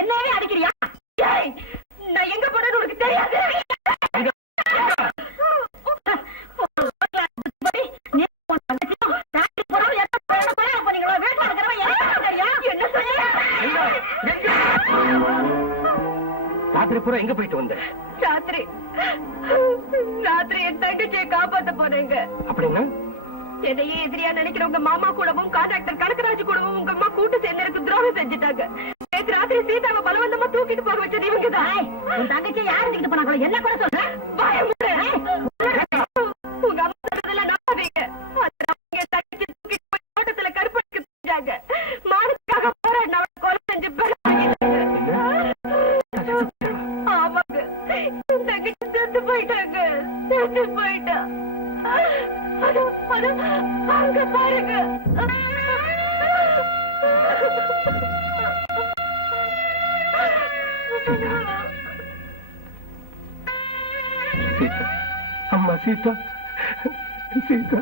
என்னவே அடிக்கிறியா? நான் எங்க போனது உனக்கு தெரியாது. ராத்திரி பூரா எங்க போயிட்டு வந்த? ராத்திரி என் தங்கச்சியை காப்பாத்த போனேங்க. அப்படின்னா என்னையே எதிரியா நினைக்கிற உங்க மாமா கூடவும் கான்ட்ராக்டர் கனகராஜ் கூடவும் உங்க அம்மா கூட்டு சேர்ந்து எனக்கு துரோகம் செஞ்சுட்டாங்க. நேற்று ராத்திரி சீதாவை பலவந்தமா தூக்கிட்டு போக வச்சது இவங்கதான். உன் தங்கச்சி யாரு தூக்கிட்டு போனாங்களோ? என்ன கூட சொல்ற? உங்க அம்மா சொல்றதுல நம்பாதீங்க. என் தங்கச்சி தூக்கிட்டு போய் தோட்டத்துல கருப்படிக்க செஞ்சாங்க. மானத்துக்காக போராடின அவளை கொலை செஞ்சு ஆமாங்க. என் தங்கச்சி செத்து போயிட்டாங்க. செத்து போயிட்டா. அங்க பாருங்க. அம்மா சீதா, சீதா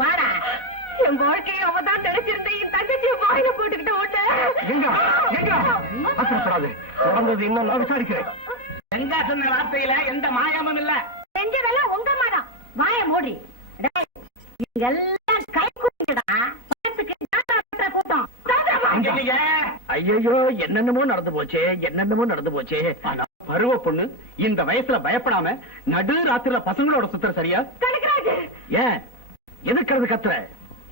வாடா. என் வாழ்க்கையை அவதான் நினைச்சிருந்த என் தங்கச்சியை வாயில போட்டுக்கிட்ட நடந்தது இன்னும் நான் விசாரிக்கிறேன். எங்க சொன்ன வார்த்தையில எந்த மாயமும் இல்ல. செஞ்சதெல்லாம் உங்க மாடம். வாய மூடி. எல்லாம் கை கூட்டா கூட்டம். ஐயோ, என்னென்னமோ நடந்து போச்சே, என்னென்னமோ நடந்து போச்சே. பருவ பொண்ணு இந்த வயசுல பயப்படாம நடு ராத்திரில பசங்களோட சுத்துற சரியா? ஏன் எதுக்கிறது கத்துற?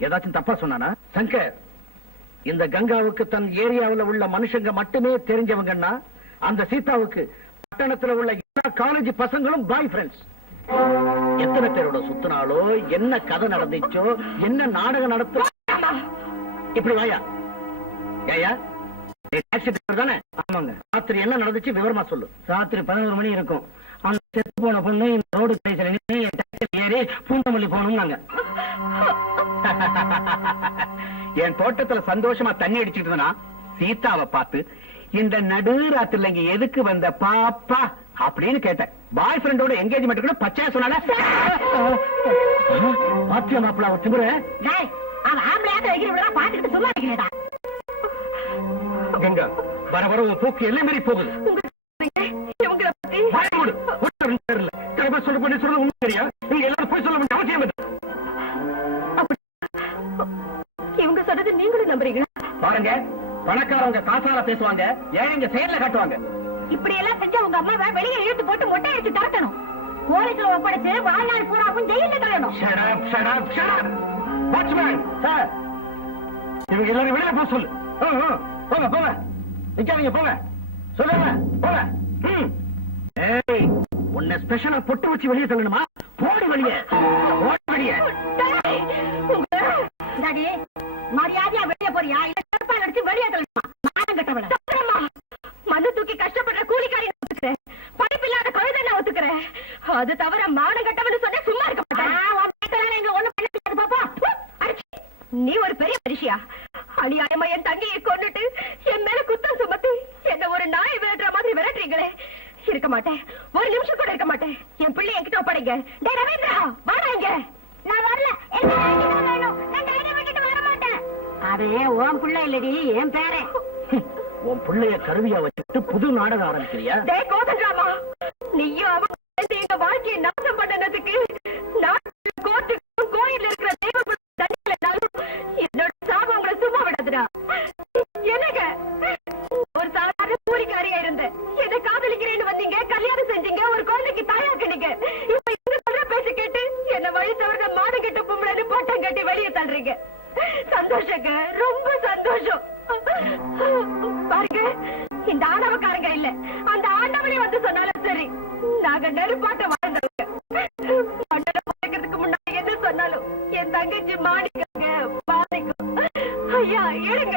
ஏதாச்சும் தப்பா சொன்னானா? சங்கர், இந்த கங்காவுக்கு தன் ஏரியாவுல உள்ள மனுஷங்க மட்டுமே தெரிஞ்சவங்கன்னா அந்த சீதாவுக்கு பட்டணத்துல உள்ள எல்லா காலேஜ் பசங்களும் பாய் ஃப்ரெண்ட்ஸ். எத்தனை பேரோட சுத்தினாலோ, என்ன கதை நடந்துச்சோ, என்ன நாடகம் நடத்த. இப்படி வாயா. ஏயா, டாக்ஸி டிரைவர் தானே? ஆமாங்க. ராத்திரி என்ன நடந்துச்சு விவரமா சொல்லு. ராத்திரி 11 மணி இருக்கும். அந்த செத்து போன பொண்ணு இந்த ரோடு பேசுற ஏறி பூந்தமல்லி போகணும்னாங்க. என் தோட்டத்துல சந்தோஷமா தண்ணி அடிச்சுட்டு இருந்தா சீதாவை பார்த்து இந்த நடு ராத்திரில இங்க எதுக்கு வந்த பாப்பா அப்படின்னு கேட்டேன். பாய் ஃப்ரெண்டோட என்கேஜ்மெண்ட் கூட பச்சையா சொன்னால பாத்தியா மாப்பிள்ள அவ திமுற. அவன் ஆம்பளையாட்ட வைக்கிறவங்களா பாத்துக்கிட்டு சும்மா இருக்கிறதா? கங்கா வர வர உன் போக்கு எல்லாம் மாரி போகுது. சொல்ல பண்ணி சொல்றது உண்மை தெரியா? நீங்க எல்லாரும் போய் சொல்ல வேண்டிய அவசியம் இல்லை. இவங்க சொல்றது நீங்களும் நம்புறீங்களா? பாருங்க, பணக்காரங்க காசால பேசுவாங்க, ஏழைங்க செயல்ல காட்டுவாங்க. இப்படி எல்லாம் செஞ்சா உங்க அம்மாவை வெளியே இழுத்து போட்டு மொட்டை அடிச்சு தரட்டணும். போலீஸ்ல ஒப்படைச்சு வாழ்நாள் பூராவும் ஜெயில தள்ளணும். Shut up, shut up, shut up. Watchman, sir. இவங்க எல்லாரும் வெளியே போக சொல்லு. போங்க போங்க, நிக்காதீங்க, போங்க சொல்லுங்க, போங்க. ஏய், உன்னை ஸ்பெஷலா பொட்டு வச்சு வெளியே தள்ளணுமா? போடி வெளியே, போடி வெளியே. டாடி, மரியாதையா வெளியே போறியா இல்ல கருப்பால் அடிச்சு வெளியே தள்ளணுமா? மானம் கட்டவள. மண்ணு தூக்கி கஷ்டப்படுற கூலிக்காரி ஒத்துக்கிறேன், படிப்பில்லாத கழுதை நான் ஒத்துக்கிறேன். அது தவிர மானம் கட்டவன்னு சொன்ன சும்மா இருக்க மாட்டேன். ஒண்ணு பண்ண பாப்பா. நீ ஒரு பெரிய மனுஷியா? அநியாயமா என் தங்கையை கொண்டுட்டு என் மேல குத்தம் சுமத்தி என்ன ஒரு நாய் விரட்டுற மாதிரி விரட்டுறீங்களே. இருக்க மாட்டேன், ஒரு நிமிஷம் கூட இருக்க மாட்டேன். என் பிள்ளை என்கிட்ட ஒப்படைங்க. டேய் ரவீந்திரா, வாடா இங்க. நான் வரல. எனக்கு வேணும். நான் டைரி விட்டுட்டு வர மாட்டேன். அது உன் பிள்ளை இல்லடி, என் பேரே. உன் பிள்ளைய கருவியா வச்சுட்டு புது நாடகம் ஆரம்பிக்கிறியா? டேய் கோதண்டாமா, நீயும் அவன் எங்க வாழ்க்கையை நாசம் பண்ணதுக்கு நான் கோர்ட்டுக்கும் கோயில் இருக்கிற தெய்வ தண்ணியிலும் என்னோட சாபம் உங்களை சும்மா விடாதுடா. என்னங்க ஒரு சாதாரண கூலிக்காரியா இருந்தேன், என்ன காதலிக்கிறேன்னு வந்தீங்க, கல்யாணம் செஞ்சீங்க, ஒரு குழந்தைக்கு தாயாக்குனீங்க. இப்ப இங்க சொல்ற பேச்சு கேட்டு என்ன வழி தவிர மாடு கட்டு பொம்பளைன்னு போட்டம் கட்டி வெளியே தள்ளுறீங்க. சந்தோஷங்க, ரொம்ப சந்தோஷம். பாருங்க, இந்த ஆணவக்காரங்க இல்ல, அந்த ஆண்டவனே வந்து சொன்னாலும் சரி, நாங்க நெருப்பாட்ட வாழ்ந்தவங்க. மண்டல பார்க்கறதுக்கு முன்னாடி என்ன சொன்னாலும் என் தங்கச்சி மாடிக்கங்க பாதிக்கும். ஐயா எடுங்க.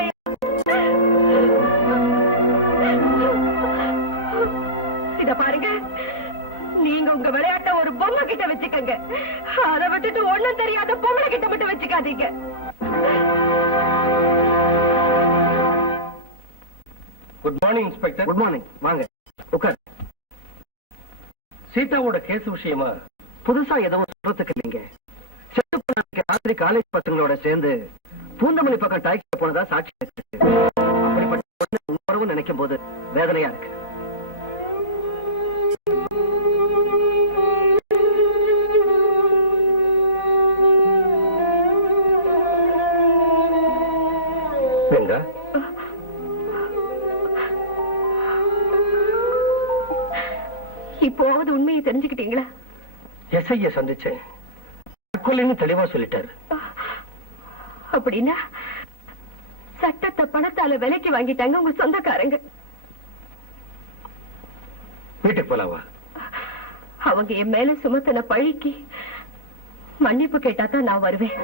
இத பாருங்க, நீங்க உங்க விளையாட்ட ஒரு பொம்மை கிட்ட வச்சுக்கங்க, அதை விட்டுட்டு ஒண்ணும் தெரியாத பொம்மை கிட்ட மட்டும் வச்சுக்காதீங்க. Good morning inspector. Good morning, வாங்க உட்கார். சீதாவோட கேஸ் விஷயமா புதுசா எதுவும் சொல்றதுக்கு இல்லைங்க. செத்து போன ராத்திரி காலேஜ் பசங்களோட சேர்ந்து பூந்தமல்லி பக்கம் டாக்ஸி போனதா சாட்சி இருக்கு. அப்படிப்பட்ட உணர்வு நினைக்கும் போது வேதனையா இருக்கு. கங்கா, இப்போவது உண்மையை தெரிஞ்சுக்கிட்டீங்களா? எஸ்ஐய சந்திச்சேன், தற்கொலைன்னு தெளிவா சொல்லிட்டாரு. அப்படின்னா சட்டத்தை பணத்தால விலைக்கு வாங்கிட்டாங்க உங்க சொந்தக்காரங்க. வீட்டுக்கு போலாவா? அவங்க என் மேல சுமத்தின பழிக்கு மன்னிப்பு கேட்டா தான் நான் வருவேன்.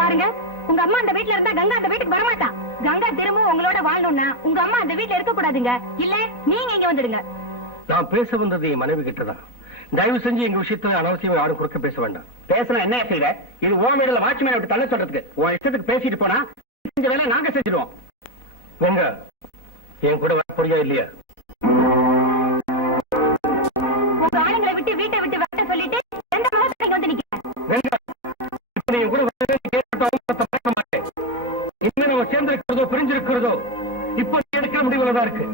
பாருங்க, உங்க அம்மா அந்த வீட்டுல இருந்தா கங்கா அந்த வீட்டுக்கு வரமாட்டா. கங்கா திரும்ப உங்களோட வாழணும்னா உங்க அம்மா அந்த வீட்டுல இருக்க கூடாதுங்க. இல்ல நீங்க இங்க வந்துடுங்க. நான் பேச வந்தது என் மனைவி கிட்டதான். தயவு செஞ்சு எங்க விஷயத்துல அனாவசியமா யாரும் குறுக்க பேச வேண்டாம். பேசினா என்ன செய்யற? இது உன் வீடுல வாட்ச்மேன் விட்டு தள்ள சொல்றதுக்கு. உன் இஷ்டத்துக்கு பேசிட்டு போனா செஞ்ச வேலை நாங்க செஞ்சிடுவோம். கங்கா, என் கூட வர போறியா இல்லையா? உங்க ஆளுங்களை விட்டு வீட்டை விட்டு வர சொல்லிட்டு எந்த முகத்தை வந்து நிக்கிறேன்? கங்கா, இப்ப நீ கூட பார்க்க மாட்டேன். இன்னும் நம்ம சேர்ந்திருக்கிறதோ பிரிஞ்சிருக்கிறதோ இப்ப எடுக்கிற முடிவுலதான் இருக்கு.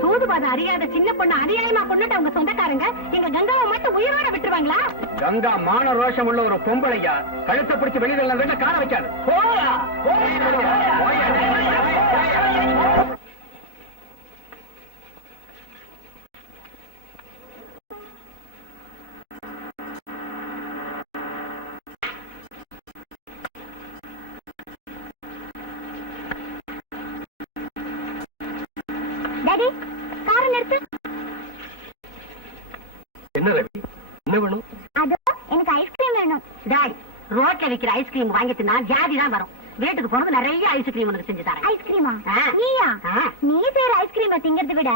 சூதுவாதம் அறியாத சின்ன பொண்ணு அநியாயமா கொண்டுட்டு அவங்க சொந்தக்காரங்க எங்க கங்காவை மட்டும் உயிரோட விட்டுருவாங்களா? கங்கா மான ரோஷம் உள்ள ஒரு பொம்பளையா, கழுத்தை பிடிச்சு வெளியில வீட்டை கால வைக்காது. டாடி, காரை நிறுத்து. என்ன ரவி, என்ன வேணும்? அது எனக்கு ஐஸ்கிரீம் வேணும். டாடி, ரோட்ல விக்கிற ஐஸ்கிரீம் வாங்கிட்டுனா வியாதி தான் வரும். வீட்டுக்கு போனது நிறைய ஐஸ்கிரீம் உனக்கு செஞ்சு தரேன். ஐஸ்கிரீமா? ஆ. நீயா? ஆ. நீ செய்யற ஐஸ்கிரீமை திங்கறதை விட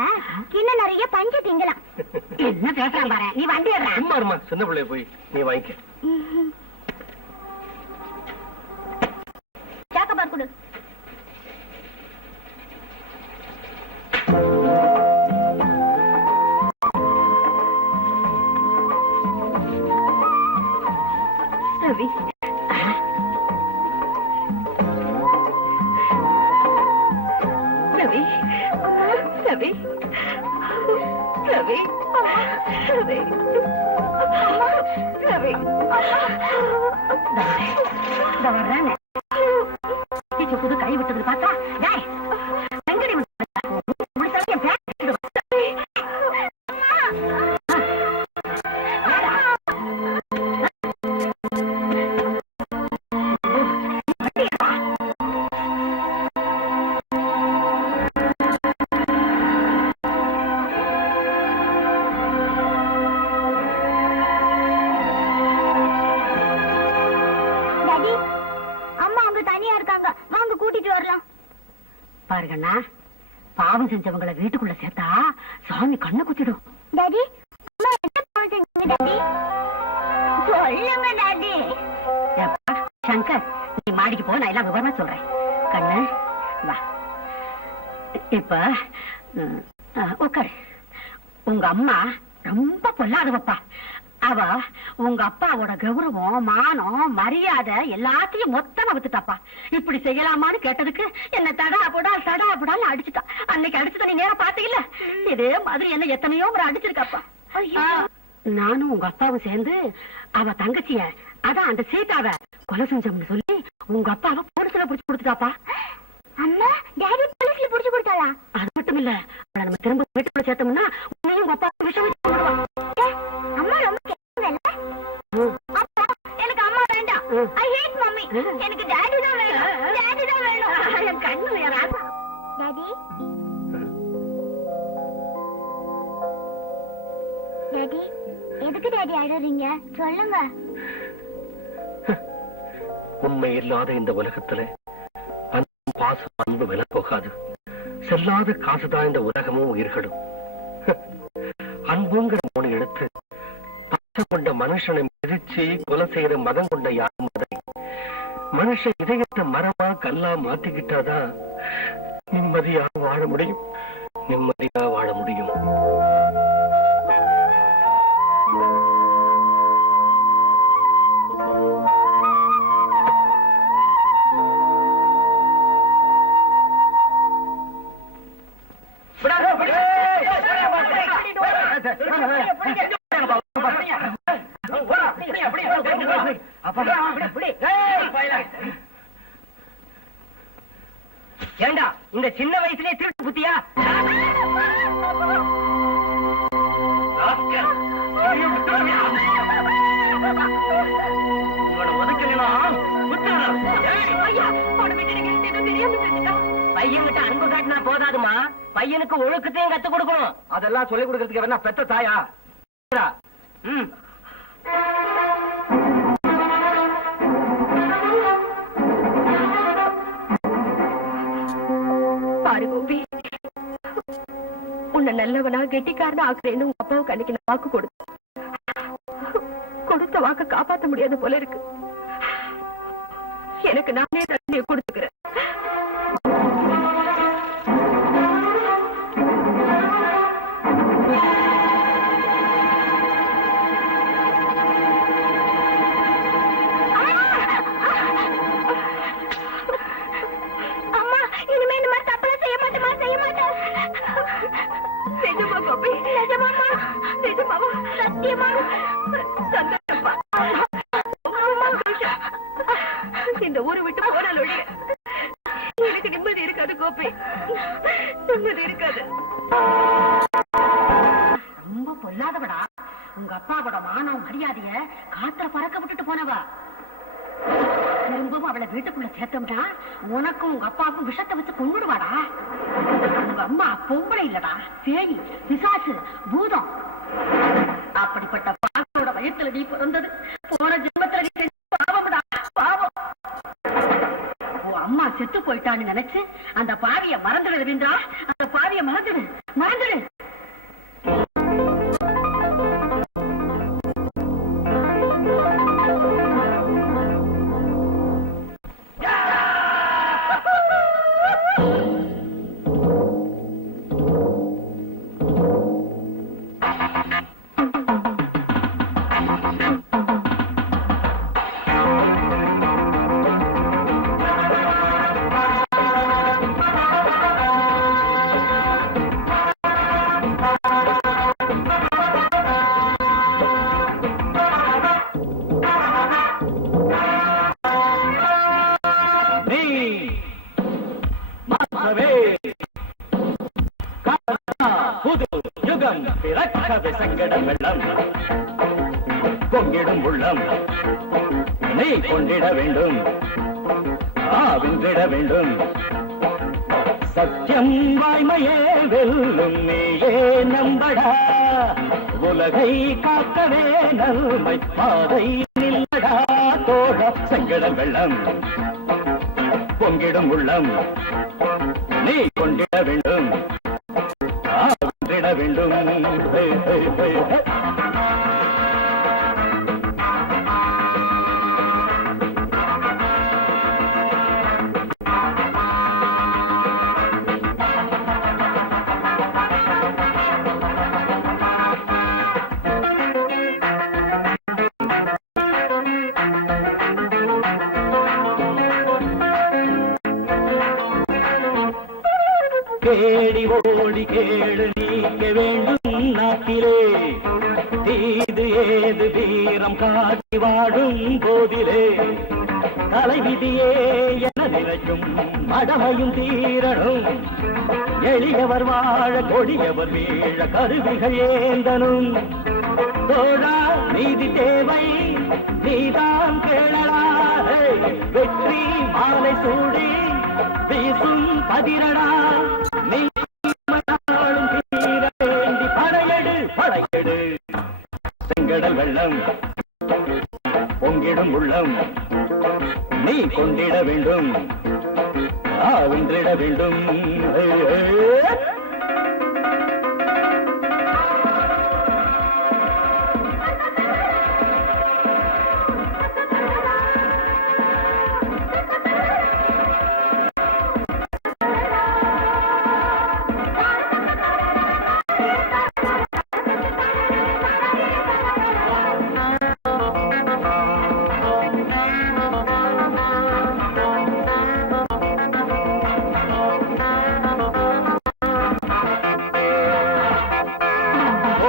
இன்னும் நிறைய பஞ்சு திங்கலாம். என்ன பேசுறான் பாரு, நீ வண்டி ஏறுற. சும்மா இருமா, சின்ன பிள்ளைய போய் நீ வாங்கிக்க. சாக்கபார் கொடு. ரவி, ரவி, ரவி, ரவி, ரவி, ரவி, புது கை விட்டது பார்த்தா டேய், வெங்கடி டாடி, அம்மா அவங்க தனியா இருக்காங்க, வாங்க கூட்டிட்டு வரலாம். பாருங்கண்ணா, பாவம் செஞ்சவங்களை வீட்டுக்குள்ள சேர்த்தா சாமி கண்ணை குத்திடும். டாடி, அம்மா என்ன பாவம் செஞ்சீங்க டாடி? சொல்லுங்க டாடி. ஏப்பா, சங்கர், நீ மாடிக்கு போ, நான் எல்லாம் விவரமா சொல்றேன். கண்ணு வா. இப்ப உட்காரு. உங்க அம்மா ரொம்ப பொல்லாதவப்பா. அவ உங்க அப்பாவோட கௌரவம், மானம், மரியாதை எல்லாத்தையும் மொத்தமா வித்துட்டாப்பா. இப்படி செய்யலாமான்னு கேட்டதுக்கு என்ன தடாபுடான்னு அடிச்சுட்டா. அன்னைக்கு அடிச்சுட்ட நீ நேரம் பாத்தீங்கல்ல, இதே மாதிரி என்ன எத்தனையோ முறை அடிச்சிருக்காப்பா. நானும் உங்க அப்பாவும் சேர்ந்து அவ தங்கச்சிய, அதான் அந்த சீதாவை கொலை செஞ்சோம்னு சொல்லி உங்க அப்பாவை போலீஸ்ல புடிச்சு கொடுத்துட்டாப்பா. அம்மா, டாடி போலீஸ்ல புடிச்சு கொடுத்தாளா? அது மட்டும் இல்ல, அவளை நம்ம திரும்ப வீட்டுக்குள்ள சேர்த்தோம்னா உன்னையும் உங்க அப்பா விஷம் வச்சு போடுவான். அம்மா ரொம்ப கேட்கல. அப்பா, எனக்கு அம்மா வேண்டாம். ஐ ஹேட் மம்மி. எனக்கு டாடி தான் வேணும். டாடி தான் வேணும். என் கண்ணு என் ராசா. டாடி, டாடி, எதுக்கு டாடி அழறீங்க? சொல்லுங்க. உண்மை இல்லாத இந்த உலகத்துல பாசம், அன்பு விலை போகாது. செல்லாத காசுதான் இந்த உலகமும் உயிர்களும். அன்புங்கிற மூணு எடுத்து பாசம் கொண்ட மனுஷனை மிதிச்சு கொலை செய்யற மதம் கொண்ட யாரும் அதை மனுஷ இதயத்தை மரமா கல்லா மாத்திக்கிட்டாதான் நிம்மதியா வாழ முடியும். நிம்மதியா வாழ முடியும். ஏண்டா இந்த சின்ன வயசுலயே திருட்டு புத்தியா? பையன்கிட்ட அன்பு காட்டினா போதாதுமா, பையனுக்கு ஒழுக்கத்தையும் கத்து கொடுக்கணும். அதெல்லாம் சொல்லிக் கொடுக்கறதுக்கு வேணா பெத்த தாயா? பாரு கோபி, உன்னை நல்லவனா கெட்டிக்காரனா ஆக்குறேன்னு உங்க அப்பாவுக்கு அன்னைக்கு நான் வாக்கு கொடுத்த வாக்க காப்பாற்ற முடியாத போல இருக்கு. எனக்கு நானே தண்ணியை கொடுத்துக்கிறேன். இந்த ஊரை விட்டு போனாலும் எனக்கு நிம்மதி இருக்காது கோபி, நிம்மதி இருக்காது. ரொம்ப பொல்லாதவடா. உங்க அப்பாவோட மானம் மரியாதைய காத்துல பறக்க விட்டுட்டு போனவா. திரும்பவும் அவளை வீட்டுக்குள்ள சேர்த்தோம்னா உனக்கும் உங்க அப்பாவுக்கும் விஷத்தை வச்சு கொண்டுடுவாடா. உங்க அம்மா பொம்பளை இல்லடா, பேய், பிசாசு, பூதம். அப்படிப்பட்ட பாவத்தோட வயத்துல நீ பிறந்தது போன ஜென்மத்துல நீ பாவம்டா, பாவம். விட்டான்னு நினைச்சு அந்த பாவிய மறந்துடு ரவீந்திரா, அந்த பாவிய மறந்துடு மறந்துடு. சங்கடம் வெள்ளம் பொங்கிடும் உள்ளம் நீ கொண்டிட வேண்டும், வென்றிட வேண்டும். சத்தியம் வாய்மையே வெல்லும் நீயே நம்படா, உலகை காக்கவே நன்மை பாதை நில்லடா தோழ. சங்கடம் வெள்ளம் பொங்கிடும் உள்ளம் நீ கொண்டிட வேண்டும், வென்றிட வேண்டும். கேடி ஓடி கேடு நீக்க வேண்டும் நாட்டிலே, தீது ஏது வீரம் காட்டி வாடும் போதிலே. தலைவிதியே என நினைக்கும் மடமையும் தீரணும், எளியவர் வாழ கொடியவர் வீழ கருவிகள் ஏந்தனும். தோழா நீதி தேவை நீதான் கேளடா, வெற்றி மாலை சூடி வீசும் பதிரடா. நீ தீர வேண்டி படையெடு படையெடு. செங்கடல் வெள்ளம் பொங்கிடும் உள்ளம் நீ கொண்டிட வேண்டும், வென்றிட வேண்டும்.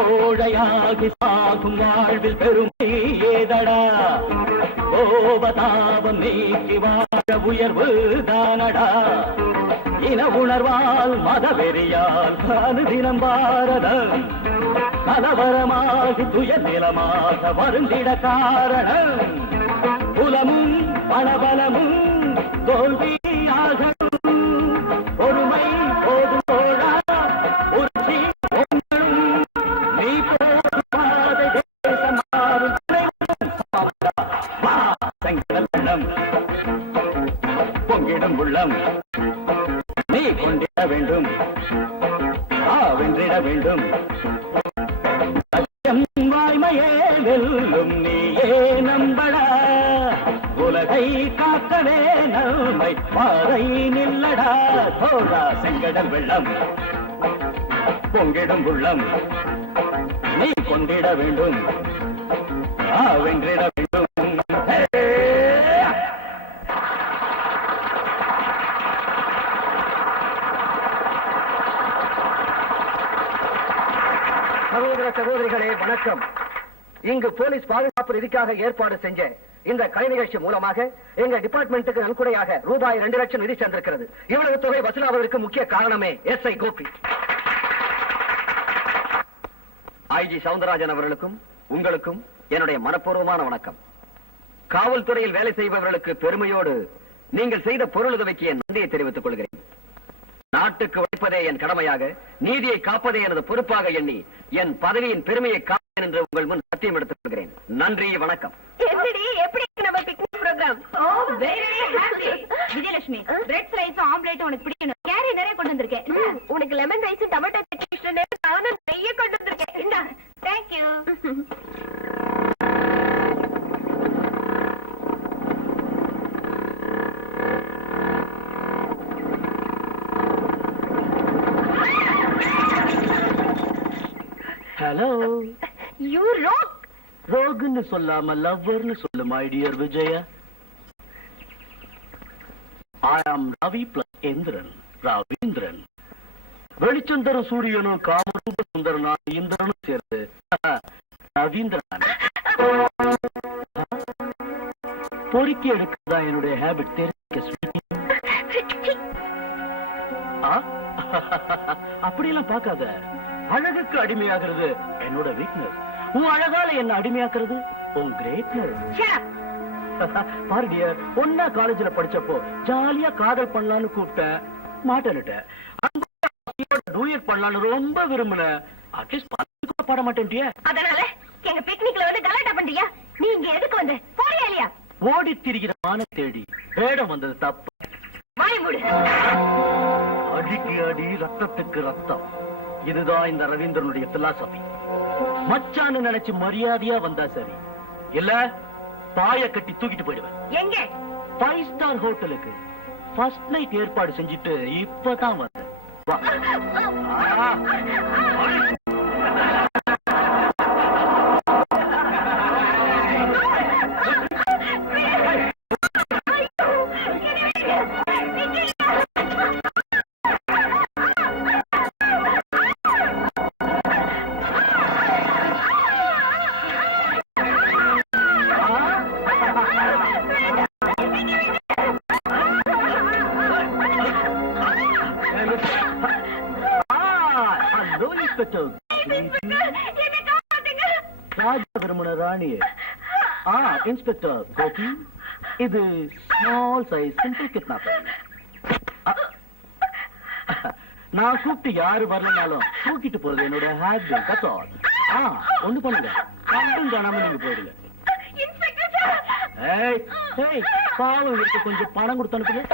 கோழையாகி சாகும் வாழ்வில் பெருமை ஏதடா, கோபதாபம் நீக்கி வாழ உயர்வு தானடா. இன உணர்வால் மதவெறியால் அனுதினம் பாரதம் கலவரமாகி துயர் நிலமாக வருந்திட காரணம். புலமும் பணபலமும் தோல்வியாக பொறுமை போது தோழா, உச்சி நீ போது பாதை தேசம் மாறும். சங்கடல் வெள்ளம் பொங்கிடும் உள்ளம் நீ கொண்டிட வேண்டும், வென்றிட வேண்டும். சத்தியம் வாய்மையே வெல்லும் நீயே நம்படா, உலகை காக்கவே நன்மை பாதை நில்லடா தோழா. செங்கடல் வெள்ளம் பொங்கிடும் உள்ளம் நீ கொண்டிட வேண்டும், வென்றிட வேண்டும். சகோதர சகோதரிகளே வணக்கம். இங்கு போலீஸ் பாதுகாப்பு நிதிக்காக ஏற்பாடு செஞ்ச இந்த கலை நிகழ்ச்சி மூலமாக எங்க டிபார்ட்மெண்ட்டுக்கு நன்கொடையாக ரூபாய் 2 லட்சம் நிதி சேர்ந்திருக்கிறது. இவ்வளவு தொகை வசூலாவதற்கு முக்கிய காரணமே எஸ்ஐ கோபி. ஐஜி சவுந்தரராஜன் அவர்களுக்கும் உங்களுக்கும் என்னுடைய மனப்பூர்வமான வணக்கம். காவல்துறையில் வேலை செய்பவர்களுக்கு பெருமையோடு நீங்கள் செய்த பொருளுதவிக்கு என் நன்றியை தெரிவித்துக் கொள்கிறேன். நாட்டுக்கு உழைப்பதே என் கடமையாக, நீதியை காப்பதே எனது பொறுப்பாக எண்ணி என் பதவியின் பெருமையை காப்பேன் என்று உங்கள் முன் சத்தியம் எடுத்துக் கொள்கிறேன். நன்றி, வணக்கம். எப்படி நம்ம picnic program? Vijayalakshmi bread rice omelette உனக்கு பிடிக்கணும் கேரி நிறைய கொண்டு வந்திருக்கேன் உனக்கு லெமன் ரைஸ் டொமேட்டோ சட்னி நானும் நெய்ய கொண்டு வந்திருக்கேன் இந்தா தேங்க்யூ ஹலோ யூ ராக் ரோகுன்னு சொல்லாம லவ்வர்னு சொல்லு மை டியர் விஜய. ஐ ஆம் ரவி பிளஸ் இந்திரன், ரவீந்திரன். வெளிச்சம் தரும் சூரியனும் காமரூப சுந்தரனான இந்திரனும் சேர்ந்து ரவீந்திரன். பொறுக்கி எடுக்கதான் என்னுடைய ஹேபிட் தெரிவிக்க. அப்படியெல்லாம் பார்க்காத. அழகுக்கு அடிமையாகிறது என்னோட வீக்னஸ். உன் அழகால என்ன அடிமையாக்குறது உன் கிரேட்னஸ். பாரு டியர், ஒன்னா காலேஜ்ல படிச்சப்போ ஜாலியா காதல் பண்ணலான்னு கூப்பிட்டேன், மாட்டேன்னுட்டேன். டூயட் பண்ணலான்னு ரொம்ப விரும்பினேன். அட்லீஸ்ட் கூட பாட மாட்டேன்ட்டிய. அதனால எங்க பிக்னிக்ல வந்து கலாட்டா பண்றியா? நீ இங்க எதுக்கு வந்த? போறியா இல்லையா? ஓடி திரிகிற மான தேடி வேடம் வந்தது தப்பு. வாய் மூடு. அடிக்கு அடி, ரத்தத்துக்கு ரத்தம். இதுதான் இந்த ரவீந்திரனுடைய பிலாசபி. மச்சான்னு நினைச்சு மரியாதையா வந்தா சரி, இல்ல பாய கட்டி தூக்கிட்டு போயிடுவேன். எங்க? 5 ஸ்டார் ஹோட்டலுக்கு ஃபர்ஸ்ட் நைட் ஏற்பாடு செஞ்சுட்டு இப்பதான் வந்தேன். ராணி. இன்ஸ்பெக்டர் கோபி, இது ஸ்மால் சைஸ் சிம்பிள் கிட்னாப்பர். நான் கூப்பிட்டு யாரு வரலனாலும் தூக்கிட்டு போறது என்னோட ஹேபிட். ஒண்ணு பண்ணுங்க, கண்டும் காணாம நீங்க போயிடுங்க. பாவம் இருக்கு, கொஞ்சம் பணம் கொடுத்து அனுப்புங்க.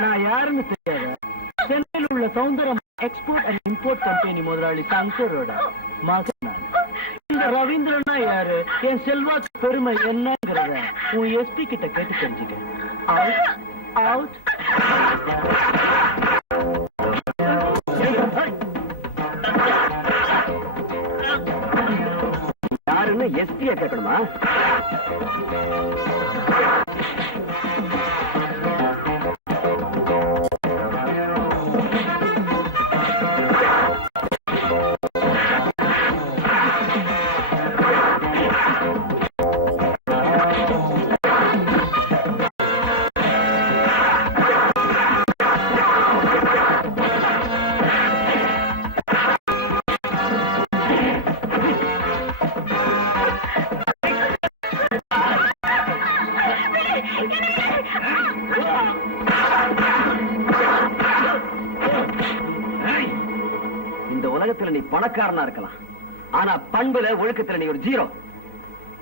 நான் யாருன்னு தெரியாத சென்னையில் உள்ள Soundaram export and import company முதலாளி சங்கரோட மகன். இந்த ரவீந்திரனா யாரு, என் செல்வாக்கு பெருமை என்னங்கிறத உன் எஸ்பி கிட்ட கேட்டு தெரிஞ்சுக்க. அவுட். யாருன்னு எஸ்பிய கேட்கணுமா? இந்த உலகத்துல நீ பணக்காரனா இருக்கலாம், ஆனா பண்புல ஒழுக்கத்துல நீ ஒரு ஜீரோ.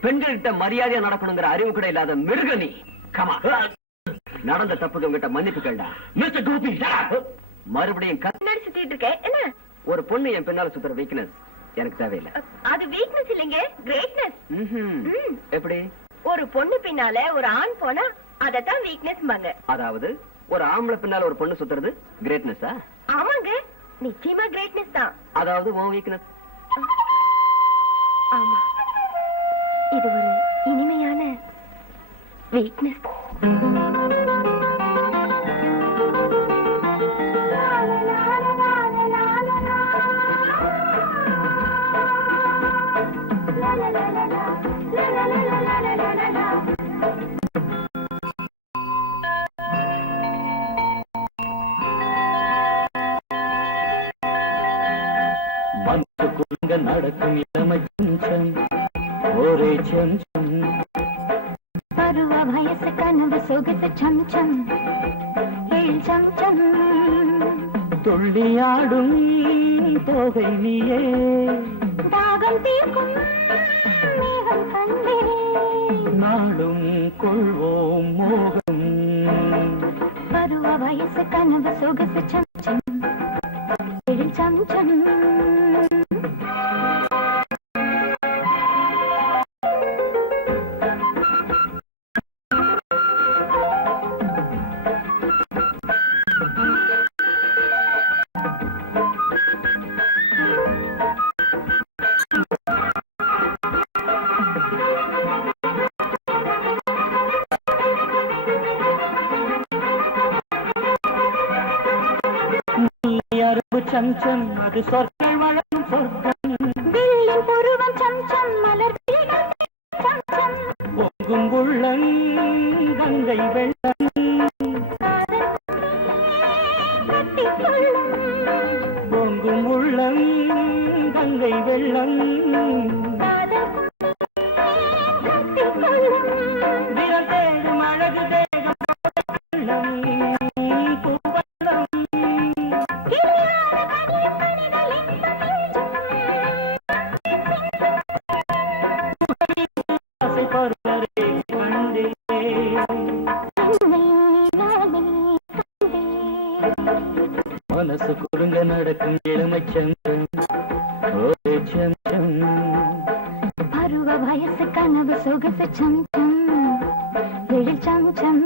பெண்கள்கிட்ட மரியாதையா நடக்கணுங்கிற அறிவு கூட இல்லாத மிருக நீ. கமா, நடந்த தப்புக்கு உங்ககிட்ட மன்னிப்பு கேள்டா. மிஸ்டர் கோபி, மறுபடியும் சுத்திட்டு இருக்கேன். என்ன ஒரு பொண்ணு என் பின்னால சுத்துற வீக்னஸ் எனக்கு தேவையில்லை. அது வீக்னஸ் இல்லைங்க, கிரேட்னஸ். எப்படி? ஒரு பொண்ணு பின்னால ஒரு ஆண் போனா அதத்தான் வீக்னஸ் பாங்க. அதாவது ஒரு ஆம்பளை பின்னால ஒரு பொண்ணு சுத்துறது கிரேட்னஸா? ஆமாங்க, நிச்சயமா கிரேட்னஸ் தான். அதாவது உன் வீக்னஸ். ஆமா, இது ஒரு இனிமையான வீக்னஸ். மனசுக்குள்ள நடக்கும் இளமை சஞ்சம், ஒரே சஞ்சம். பருவ வயசு கனவு சொகுசு சம்சம், சம்சம். துள்ளியாடும் தோகை நீயே, தாகம் தீர்க்கும் மேகம் கண்டே. நாடும் கொள்வோம் மோகம். பருவ வயசு கனவு சொகுசு சம்சம், சம்சம். சஞ்சம், அது சொற்கள் வழங்கும் சொர்க்கம். வெள்ளின் புருவம் சம்சம், மலர் சம்சம். பொங்கும் உள்ளம் கங்கை வெள்ளம், பொங்கும் உள்ளம் கங்கை வெள்ளம். தினம் தேடும் அழகு தேகம் வெள்ளம், பூவெள்ளம். மனசு குறுங்க நடக்கும் இளமை சஞ்சம், ஒரே சஞ்சம். பருவ வயசு கனவு சொகுசு சம்சம், எழில் சம்சம்.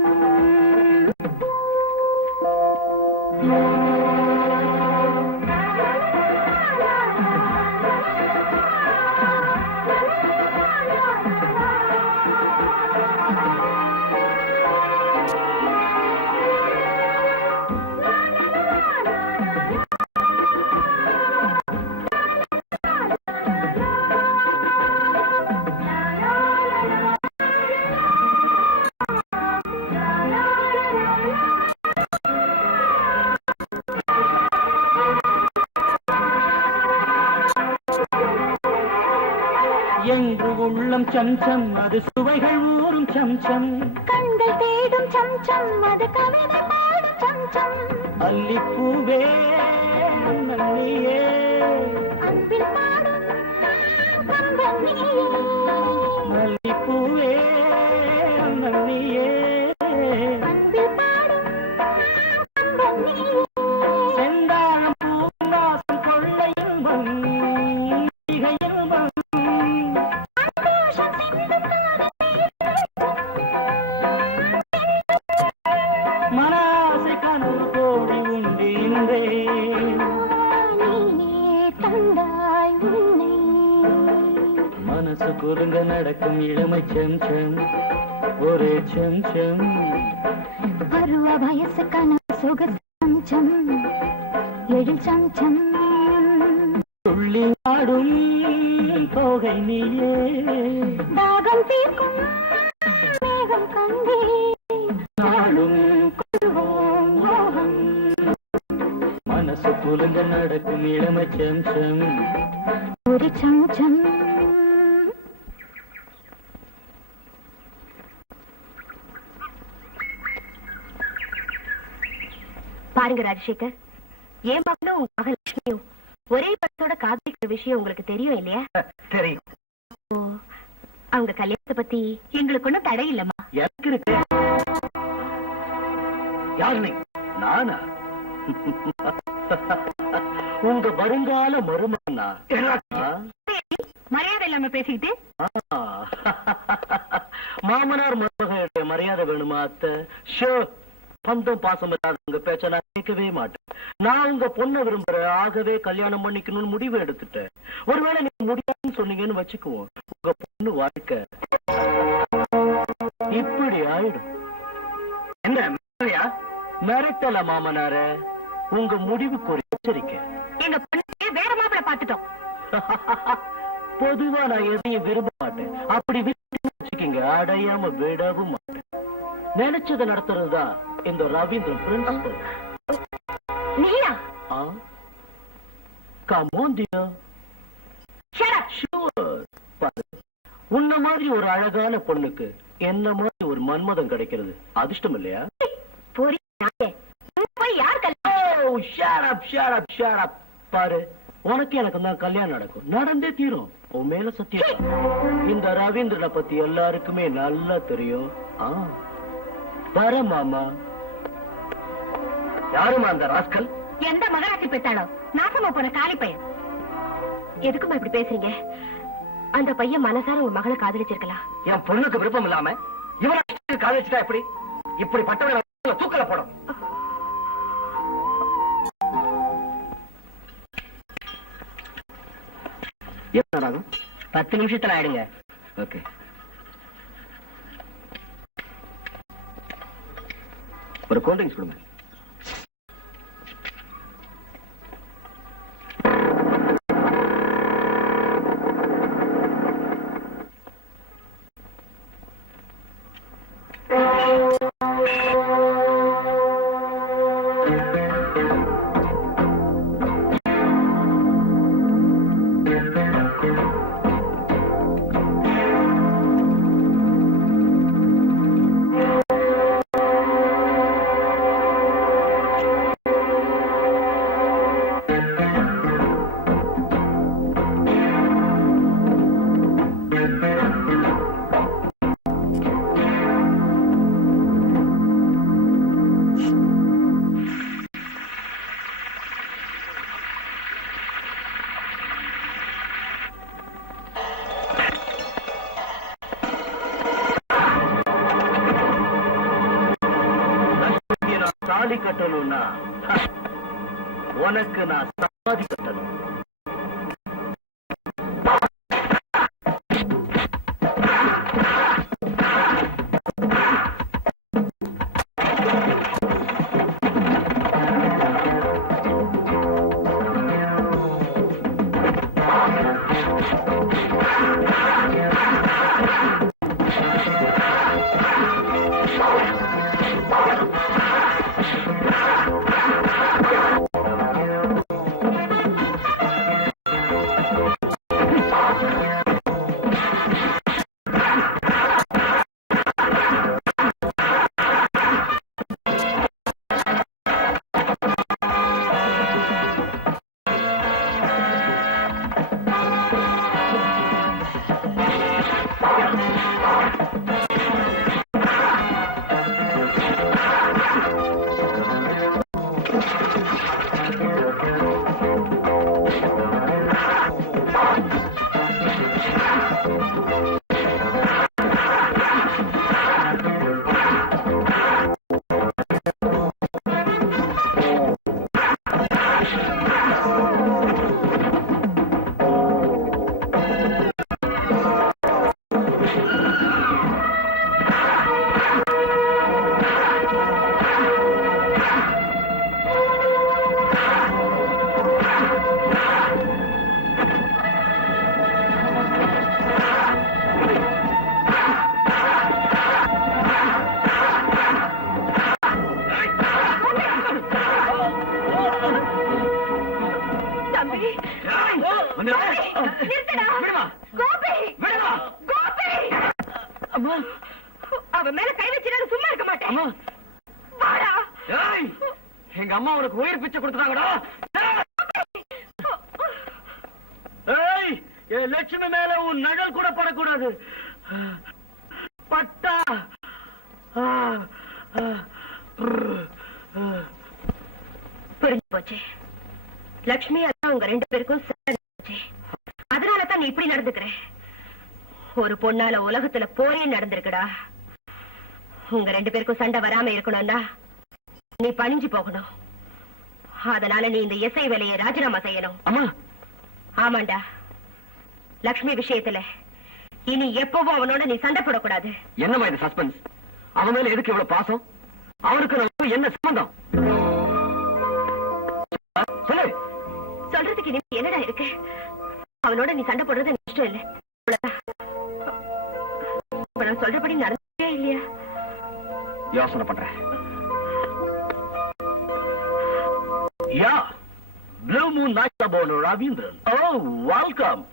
என்று உள்ளம் சம்சம், அது சுவைகள் ஊறும் சம்சம். கண்கள் தேடும் சம்சம், அது கவிதை பாடும் சம்சம். அல்லிப்பூவே நன்னியே, அன்பில் பாடும் கம்பன் நீயே. அல்லிப்பூவே நன்னியே, அன்பில் பாடும் கம்பன் நீயே. செந்தாழம் பூங்காசம் கொள்ள இன்பம், மிக இன்பம். மனாசை கனவு கோடி உண்டே, தந்தாய் உன்னை. மனசு குறுங்க நடக்கும் இளமை சம்சம், ஒரே சம்சம். பருவ வயசு கனவு சொகுசு சம்சம், எழில் சம்சம். துள்ளி ஆடும் தோகை நீயே, தாகம் தீர்க்கும் மேகம் கண்டே. நாடும் கொள்வோம் மோகம். மனசு குலுங்க நடக்கும் இளமை சம்சம், ஒரு சம்சம். பாருங்க ராஜசேகர், என் மகனும் உங்க மகள் லட்சுமியும் ஒரே படத்தோட காதலிக்கிற விஷயம் உங்களுக்கு தெரியும் இல்லையா? தெரியும். அவங்க கல்யாணத்தை பத்தி எங்களுக்கு ஒண்ணும் தடை இல்லம்மா. எனக்கு இருக்கு. யாரு நீ? நானா? உங்க வருங்கால மருமகனா? மரியாதை இல்லாம பேசிக்கிட்டு மாமனார் மருமகளுடைய மரியாதை வேணுமா அத்தை? ஷோர். பந்தம் பாசம் இல்லாத உங்க பேச்ச நான் கேட்கவே மாட்டேன். நான் உங்க பொண்ணை விரும்புறேன். ஆகவே கல்யாணம் பண்ணிக்கணும்னு முடிவு எடுத்துட்டேன். ஒருவேளை நீங்க முடியாதுன்னு சொன்னீங்கன்னு வச்சுக்குவோம், உங்க பொண்ணு வாழ்க்கை இப்படி ஆயிடும். என்ன மிரட்டல மாமனார? உங்க முடிவுக்கு ஒரு எச்சரிக்கை. எங்க பொண்ணு வேற மாப்பிளை பாத்துட்டோம். பொதுவா நான் எதையும் விரும்ப மாட்டேன். அப்படி வச்சுக்கீங்க, அடையாம விடவும் மாட்டேன். நினைச்சதை நடத்துறதுதான் இந்த ரவீந்திரன் பிரின்சிபல். நீயா? Come on dear. Sure. உன்ன மாதிரி ஒரு அழகான பொண்ணுக்கு என்ன மாதிரி ஒரு மன்மதம் கிடைக்கிறது அதிர்ஷ்டம் இல்லையா? பாரு, உனக்கு எனக்கு தான் கல்யாணம் நடக்கும். நடந்தே தீரும். உன் மேல சத்தியம். இந்த ரவீந்திரனை பத்தி எல்லாருக்குமே நல்லா தெரியும். வர மாமா. யாருமா அந்த ராஸ்கல்? எந்த மகராட்சி பெற்றாலோ நாசமா போன காலி பையன். எதுக்குமா இப்படி பேசுறீங்க? அந்த பையன் மனசார உங்க மகளை காதலிச்சிருக்கலாம். என் பொண்ணுக்கு விருப்பம் இல்லாம இவனை காதலிச்சுட்டா எப்படி? இப்படி பட்டவனை தூக்கல போடும். என்ன ஆகும்? 10 நிமிஷத்துல ஆயிடுங்க. ஓகே. ஒரு கோல்ட் ட்ரிங்க்ஸ் கொடுங்க. தாலி கட்டணும்னா உனக்கு நான் சமாதி கட்டணும். அவன் மேல கை வச்சு சும்மா இருக்க மாட்டேன். எங்க அம்மா உனக்கு உயிர் பிச்சை கொடுத்துட்டாங்கடா. என் லட்சுமி மேல உன் நகல் கூட படக்கூடாது. பட்டா புரிஞ்சு போச்சு. லட்சுமி அதான் உங்க 2 பேருக்கும் அதனாலதான் நீ இப்படி நடந்துக்கிற. ஒரு பொண்ணால உலகத்துல போரே நடந்திருக்குடா. உங்க 2 பேருக்கும் சண்டை வராம இருக்கணும்னா நீ பணிஞ்சு போகணும். அதனால நீ இந்த எஸ்ஐ வேலையை ராஜினாமா செய்யணும். அம்மா. ஆமாண்டா. லட்சுமி விஷயத்துல இனி எப்பவும் அவனோட நீ சண்டை போடக்கூடாது. என்னமா இது சஸ்பென்ஸ்? அவன் மேல எதுக்கு இவ்வளவு பாசம்? அவனுக்கு நமக்கு என்ன சம்பந்தம்? சொல்லு. சொல்றதுக்கு இனி என்னடா இருக்கு? அவனோட நீ சண்டை போடுறது எனக்கு இஷ்டம் இல்லை. நான் சொல்றபடி நடந்தே இல்லையா? யோசனை பண்றேன். Yeah, blue moon night about Ravindran. Oh, welcome.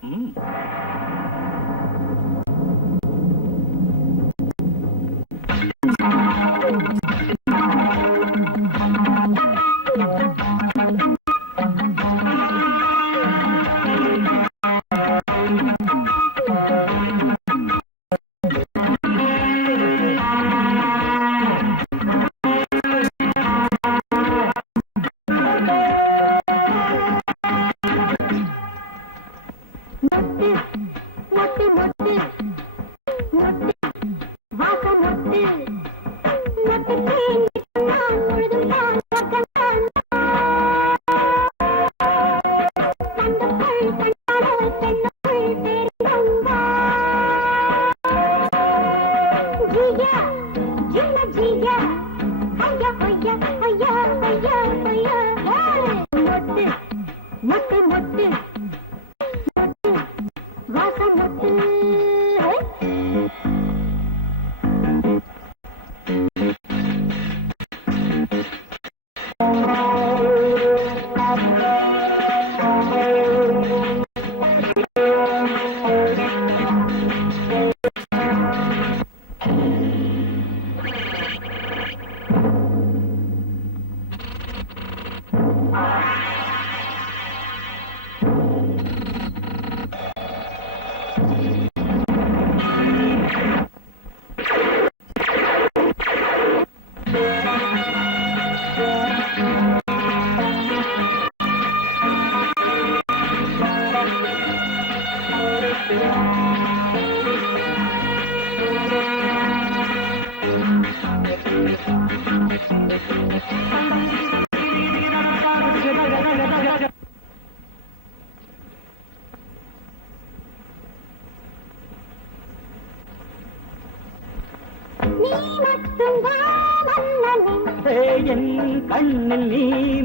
என் கண்ணில் நீ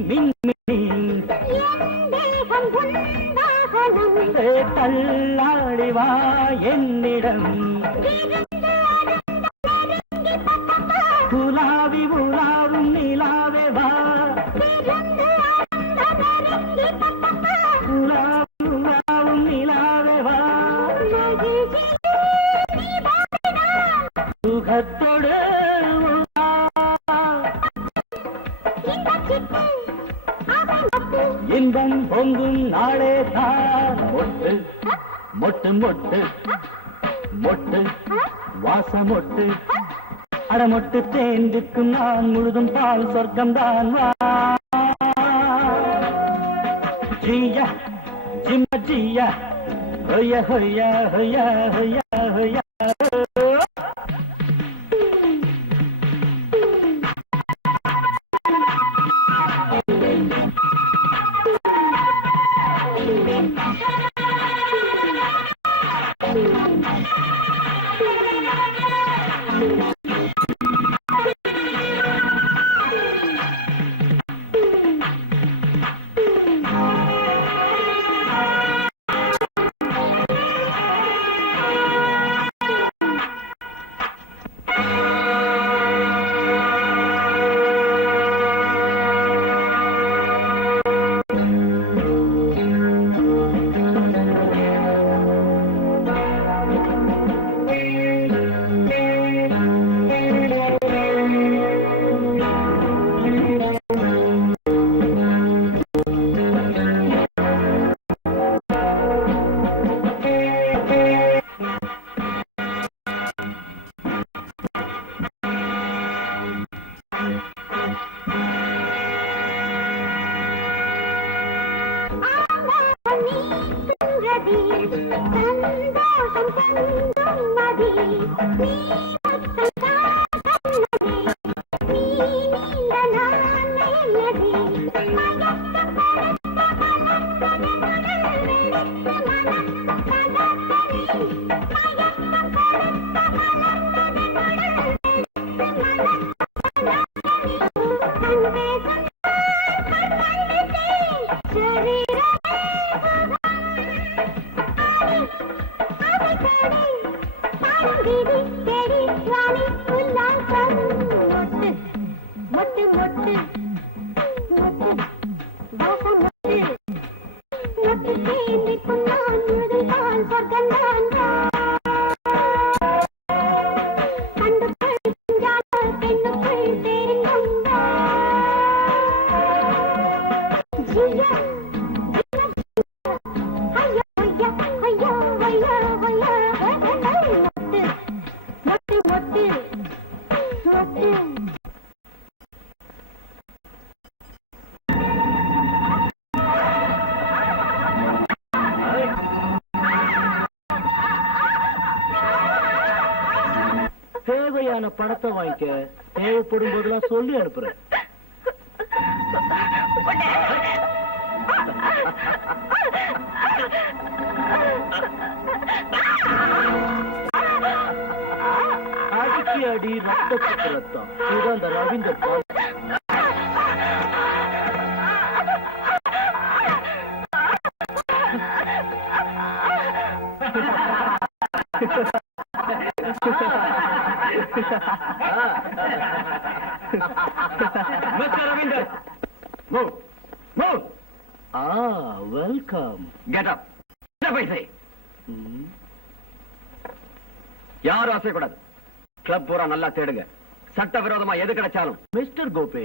மின்மினி தள்ளாடி வா என்னிடம் உலாவி உலாவும் நிலாவே வா உலாவி உலாவும் நிலாவே வா சுகத்தோடு இன்பம் பொங்கும் நாளே தான் மொட்டு மொட்டு மொட்டு மொட்டு வாசமொட்டு அடமொட்டு தேர்ந்துக்கும் நான் முழுதும் பால் சொர்க்கம் தான் வா ஜியா ஜிம்ம ஜியா ஹொய்யா ஹொய்யா ஹொய்யா ஹொய்யா ஹொய்யா தேவையான பணத்தை வாங்கிக்க, தேவைப்படும் போதெல்லாம் சொல்லி அனுப்புறேன். அடிக்கி அடி ரத்தத்துக்கு ரத்தம், இது அந்த ரவீந்தர் பால். Mr. Ravinder, move, move. Welcome. Get up. என்ன பைசை? யாரும் அசைக்கூடாது. கிளப் பூரா நல்லா தேடுங்க. சட்டவிரோதமா எது கிடைச்சாலும். மிஸ்டர் கோபி,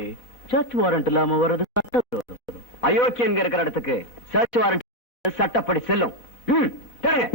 சர்ச் வாரண்ட் இல்லாம வர்றது சட்டவிரோதம். அயோக்கியங்க இருக்கிற இடத்துக்கு சர்ச் வாரண்ட் சட்டப்படி செல்லும். தேடுங்க.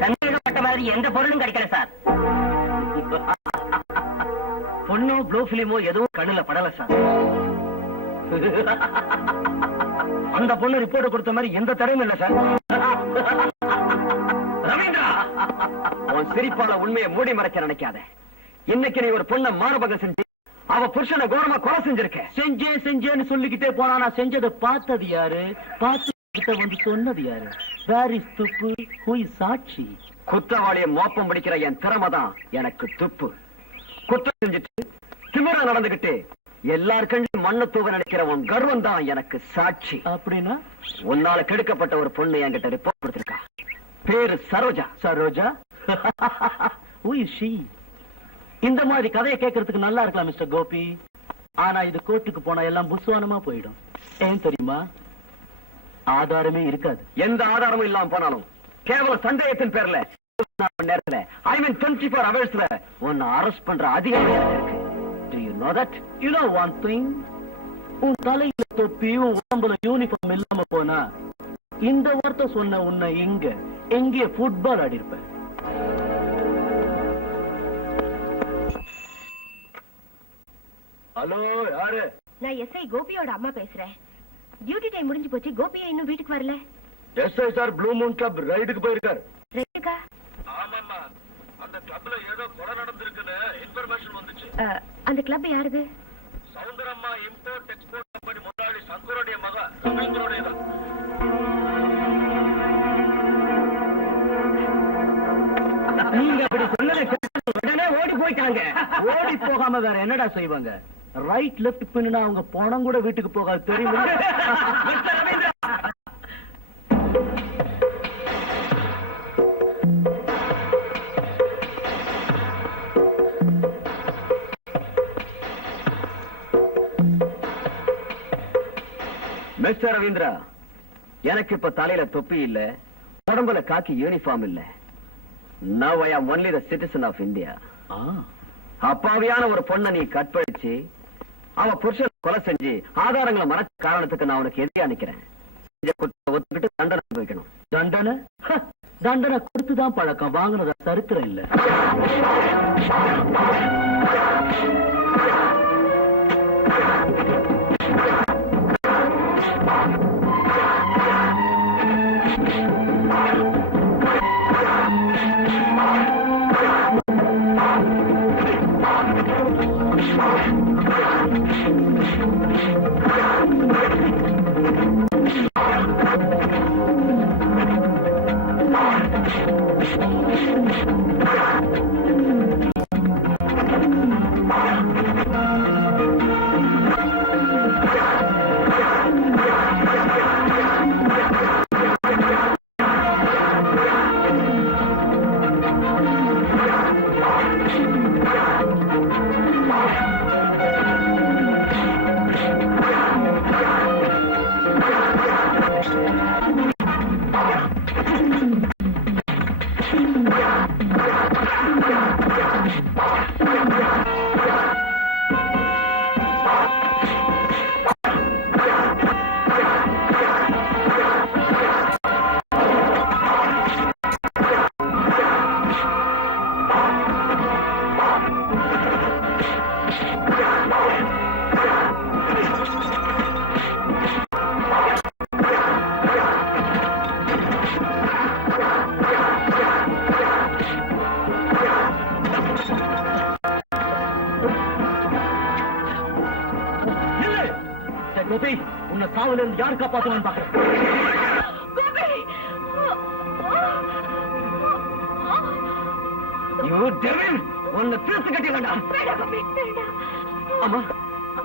சந்தேகப்பட்ட மாதிரி எந்த பொருளும் கிடைக்கல சார். பொண்ணோ ப்ளூ பிலிமோ எதுவும் கண்ணுல படல சார். அந்த பொண்ணு ரிப்போர்ட் கொடுத்த மாதிரி எந்த தடையும் இல்ல சார். ரவீந்திரா, உன் சிரிப்பால உண்மையை மூடி மறைக்க நினைக்காத. இன்னைக்கு நீ ஒரு பொண்ணை மாறுபகம் செஞ்சு அவ புருஷனை கோரமா கொலை செஞ்சிருக்க. செஞ்சேன்னு சொல்லிக்கிட்டே போனா நான் செஞ்சதை பார்த்தது யாரு? பார்த்து வந்து சொன்னது யாரு? வேர் இஸ் துப்பு? ஹூ இஸ் சாட்சி? குற்றவாளிய மோப்பம் பிடிக்கிற என் திறமை தான் எனக்கு துப்பு. குற்றம் செஞ்சுட்டு திமிரா நடந்துகிட்டு எல்லார் கண்ணும் மண்ணு தூவ நினைக்கிற உன் கர்வம் தான் எனக்கு சாட்சி. அப்படின்னா உன்னால கெடுக்கப்பட்ட ஒரு பொண்ணு என்கிட்ட ரிப்போர்ட் கொடுத்திருக்கா. பேரு Saroja. Saroja? Who is she? இந்த மாதிரி கதையை கேட்கறதுக்கு நல்லா இருக்கலாம் மிஸ்டர் கோபி. ஆனா இது கோர்ட்டுக்கு போனா எல்லாம் புஸ்வானமா போயிடும். ஏன் தெரியுமா? ஆதாரமே இருக்காது. எந்த ஆதாரமும் இல்லாம போனாலும் கேவல சந்தேகத்தின் பேர்ல நேரத்துல I mean 24 hours உன்னை அரெஸ்ட் பண்ற அதிகாரம் இருக்கு. Do you know that? You know one thing? உன் தலையில தொப்பியும் உடம்புல யூனிஃபார்ம் இல்லாம போனா இந்த வார்த்தை சொன்ன உன்னை எங்கே ஃபுட்பால் ஆடி இருப்ப. ஹலோ, யாரு? நான் எஸ்ஐ கோபியோட அம்மா பேசுறேன். டியூட்டி டைம் முடிஞ்சு போச்சு. கோபியா இன்னும் வீட்டுக்கு வரல. SI sir blue moon club ரைடுக்கு போயிருக்காரு. ரைடுக்கா? ஆமாம்மா, அந்த கிளப்ல ஏதோ கொலை நடந்திருக்குன்னு இன்ஃபர்மேஷன் வந்துச்சு. அந்த கிளப் யாருது? சவுந்தரம்மா இம்போர்ட் எக்ஸ்போர்ட் கம்பெனி முதலாளி சங்கரோடைய மக ரவீந்திரோடைய தான். நீங்க அப்படி சொன்னதை உடனே ஓடி போயிட்டாங்க. ஓடி போகாம வேற என்னடா செய்வாங்க? ரைட் லெஃப்ட் பின்னா அவங்க பணம் கூட வீட்டுக்கு போகாது தெரியுமா? மிஸ்டர் ரவீந்திரா, எனக்கு இப்ப தலையில தொப்பி இல்ல, உடம்புல காக்கி யூனிஃபார்ம் இல்ல. Now I am only the citizen of India. அப்பாவியான ஒரு பொண்ணை நீ கற்பழிச்சு அவ புருஷன் கொலை செஞ்சு ஆதாரங்களை மறைச்ச காரணத்துக்கு நான் உனக்கு எதிரியா நிக்கிறேன். ஒத்துக்கிட்டு தண்டனை வைக்கணும். தண்டனை தண்டனை கொடுத்துதான் பழக்கம், வாங்கினத சரித்திரம் இல்ல. கோபி, உன்னை சாவுல இருந்து யார் காப்பாத்துவான்னு பாக்குறேன். உன்னை தீர்த்து கட்டி வேண்டாம். ஆமா,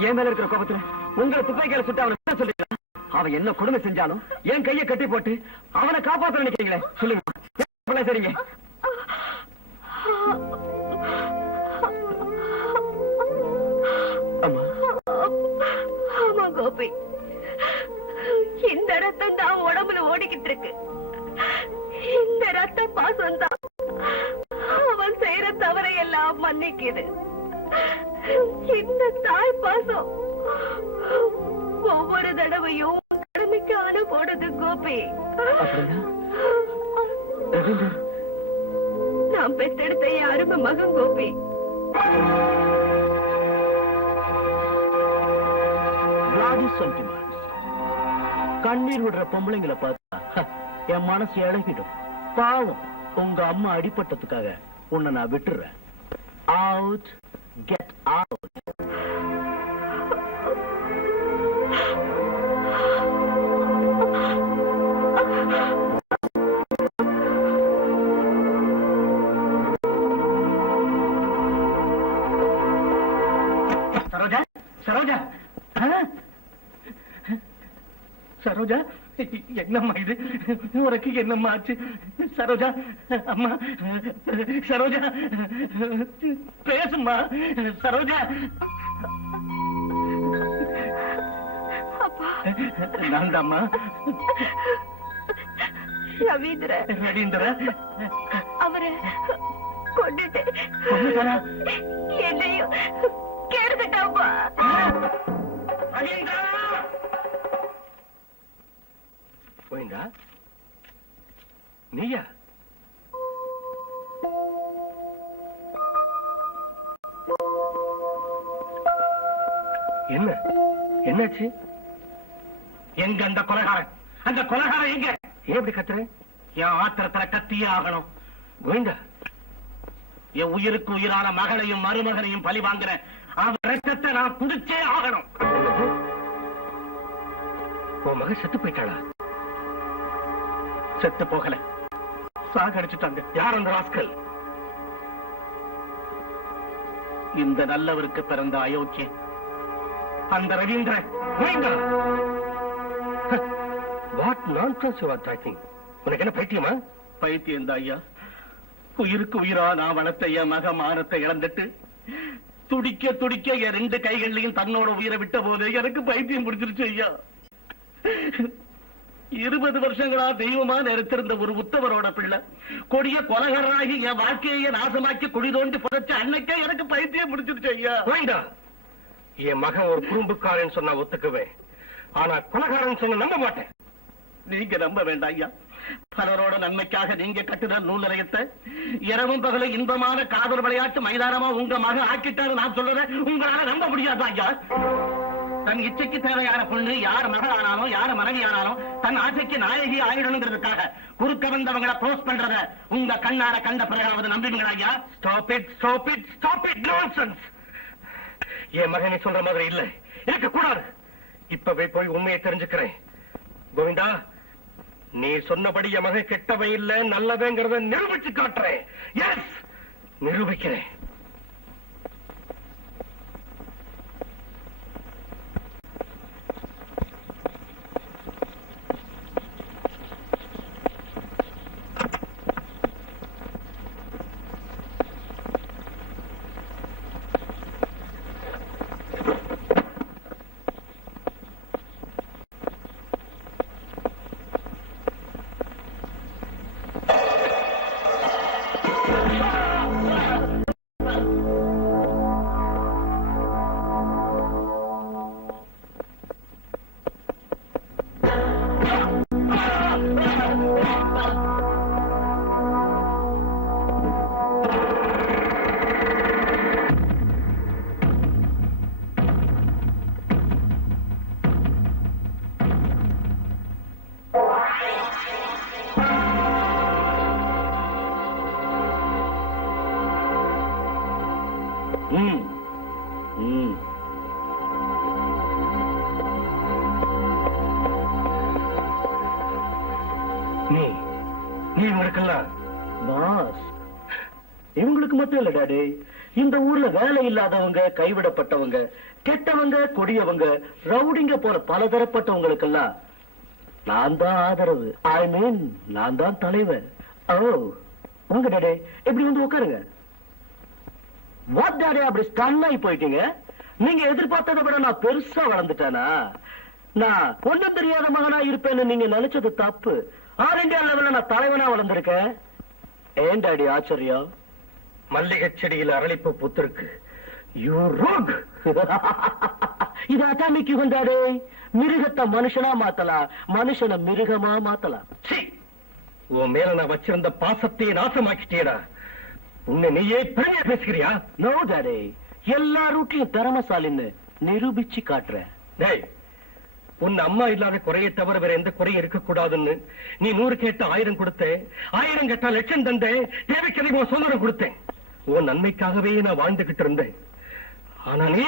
என் மேல இருக்கிற கோபத்துல உங்களை துப்பாக்கியால சுட்டு அவனை என்ன சொல்றீங்களா? அவன் என்ன கொடுமை செஞ்சாலும் என் கையை கட்டி போட்டு அவனை காப்பாற்ற நினைக்கிறீங்களே, சொல்லுங்க. சரிங்க. ஆமா கோபி, இந்த ரத்தம் தான் உடம்புல ஓடிக்கிட்டு இருக்கு. இந்த ரத்த பாசம் தான் அவன் செய்யற தவறை எல்லாம் மன்னிக்குது. இந்த தாய் பாசம் ஒவ்வொரு தடவையும் கடமைக்கு அணு போடுது கோபி. நான் பெற்றெடுத்த என் அருமை மகன் கோபி. கண்ணீர் விடுற பொம்பளைங்களை பார்த்தா என் மனசு இழகிடும். பாவம், உங்க அம்மா அடிபட்டதுக்காக உன்னை நான் விட்டுறேன். Out, get out. Saroja, Saroja, Saroja, என்னம்மா இது? உனக்கு என்னம்மா ஆச்சு? சரோஜா, அம்மா, சரோஜா, பேசும்மா. சரோஜா, நான் தாம்மா ரவீந்திர. ரவீந்திர அவரை கொண்டுட்டு என்னையும் கெடுத்துட்டாப்பா. போயிண்டா நீயா? என்ன என்னாச்சு? எங்க அந்த கொலைகாரன்? அந்த கொலைகாரன் எங்க? ஏன் இப்படி கத்துற? என் ஆத்திரத்துல கத்தியே ஆகணும். கோவிந்தா, என் உயிருக்கு உயிரான மகளையும் மருமகனையும் பழி வாங்குற அவன் ரத்தத்தை நான் குடிச்சே ஆகணும். உன் மகன் செத்து போயிட்டாளா? செத்து போகல, சாகடிச்சுட்டாங்க. யார் அந்த ராஸ்கல்? இந்த நல்லவருக்கு பிறந்த அயோக்கியன் அந்த Ravindran. What nonsense you are talking? உனக்கு என்ன பைத்தியமா? பைத்தியம் தான் ஐயா. உயிருக்கு உயிரா நான் வளர்த்த என் மக மானத்தை இழந்துட்டு துடிக்க துடிக்க என் 2 கைகள்லையும் தன்னோட உயிரை விட்ட போது எனக்கு பைத்தியம் பிடிச்சிருச்சு ஐயா. 20 வருஷங்களா தெய்வமா நினைத்திருந்த ஒரு உத்தவரோட பிள்ளை கொடிய கொலகாரனாகி என் வாழ்க்கையை நாசமாக்கி குழி தோண்டி புதைச்ச அன்னைக்கே எனக்கு பைத்தியம் பிடிச்சிருச்சு ஐயா. என் மகன் ஒரு குறும்புக்காரன் சொன்னா ஒத்துக்குவேன், ஆனா கொலைகாரன் சொன்ன நம்ப மாட்டேன். நீங்க நம்ப வேண்டாம் ஐயா. பலரோட நன்மைக்காக நீங்க கட்டுற நூல் நிலையத்தை இரவும் பகலும் இன்பமான காதல் விளையாட்டு மைதானமா உங்க மகன் ஆக்கிட்டாரு நான் சொல்றேன். உங்களால நம்ப முடியாது ஐயா. தன் இச்சைக்கு தேவையான பொண்ணு யார் மகள் ஆனாலும் யார் மனைவி ஆனாலும் தன் ஆசைக்கு நாயகி ஆயிடணுங்கிறதுக்காக குறுக்க வந்தவங்களை போஸ்ட் பண்றத உங்க கண்ணார கண்ட பிறகாவது நம்புவீங்களா ஐயா? Stop it, stop it, stop it, nonsense. என் மகனை சொல்ற மாதிரி இல்ல, இருக்க கூடாது. இப்பவே போய் உண்மையை தெரிஞ்சுக்கிறேன். கோவிந்தா, நீ சொன்னபடி என் மகன் கெட்டவன் இல்ல நல்லவங்கிறத நிரூபிச்சு காட்டுறேன். எஸ், நிரூபிக்கிறேன். நீ இவங்களுக்கெல்லாம் பாஸ், இவங்களுக்கு மட்டும் இல்ல டாடி, இந்த ஊர்ல வேலை இல்லாதவங்க, கைவிடப்பட்டவங்க, கெட்டவங்க, கொடியவங்க, ரவுடிங்க போற பலதரப்பட்டவங்களுக்கெல்லாம் நான் தான் ஆதரவு. ஐ மீன் நான் தான் தலைவர். ஓ, உங்க டாடி எப்படி வந்து உட்காருங்க. வாட் டாடி அப்படி ஸ்டன் ஆகி போயிட்டீங்க? நீங்க எதிர்பார்த்ததை விட நான் பெருசா வளர்ந்துட்டேனா? நான் ஒண்ணும் தெரியாத மகனா இருப்பேன்னு நீங்க நினைச்சது தப்பு. ஆல் இந்தியா லெவல்ல நான் தலைவனா வளர்ந்திருக்கேன். ஏன் டாடி ஆச்சரியம்? மல்லிகை செடியில் அரளிப்பு புத்திருக்கு. You rock. இது அட்டாமிக் யுகம் டாடி. மிருகத்தை மனுஷனா மாத்தலாம், மனுஷனை மிருகமா மாத்தலாம். உன் மேல நான் வச்சிருந்த பாசத்தையே நாசமாக்கிட்டேடா. உன்னை நீயே பெருமையா பேசுகிறியா? நோ டாடி, எல்லா ரூட்லயும் திறமசாலின்னு நிரூபிச்சு காட்டுறேன். டேய், உன் அம்மா இல்லாத குறையை தவிர வேற எந்த குறையும் இருக்கக்கூடாதுன்னு நீ 100 கேட்ட 1000 கொடுத்தேன், 1000 கேட்டா லட்சம் தந்தேன், தேவைக்கு அதிகமா சுதந்திரம் கொடுத்தேன். உன் நன்மைக்காகவே நான் வாழ்ந்துகிட்டு இருந்தேன். ஆனா நீ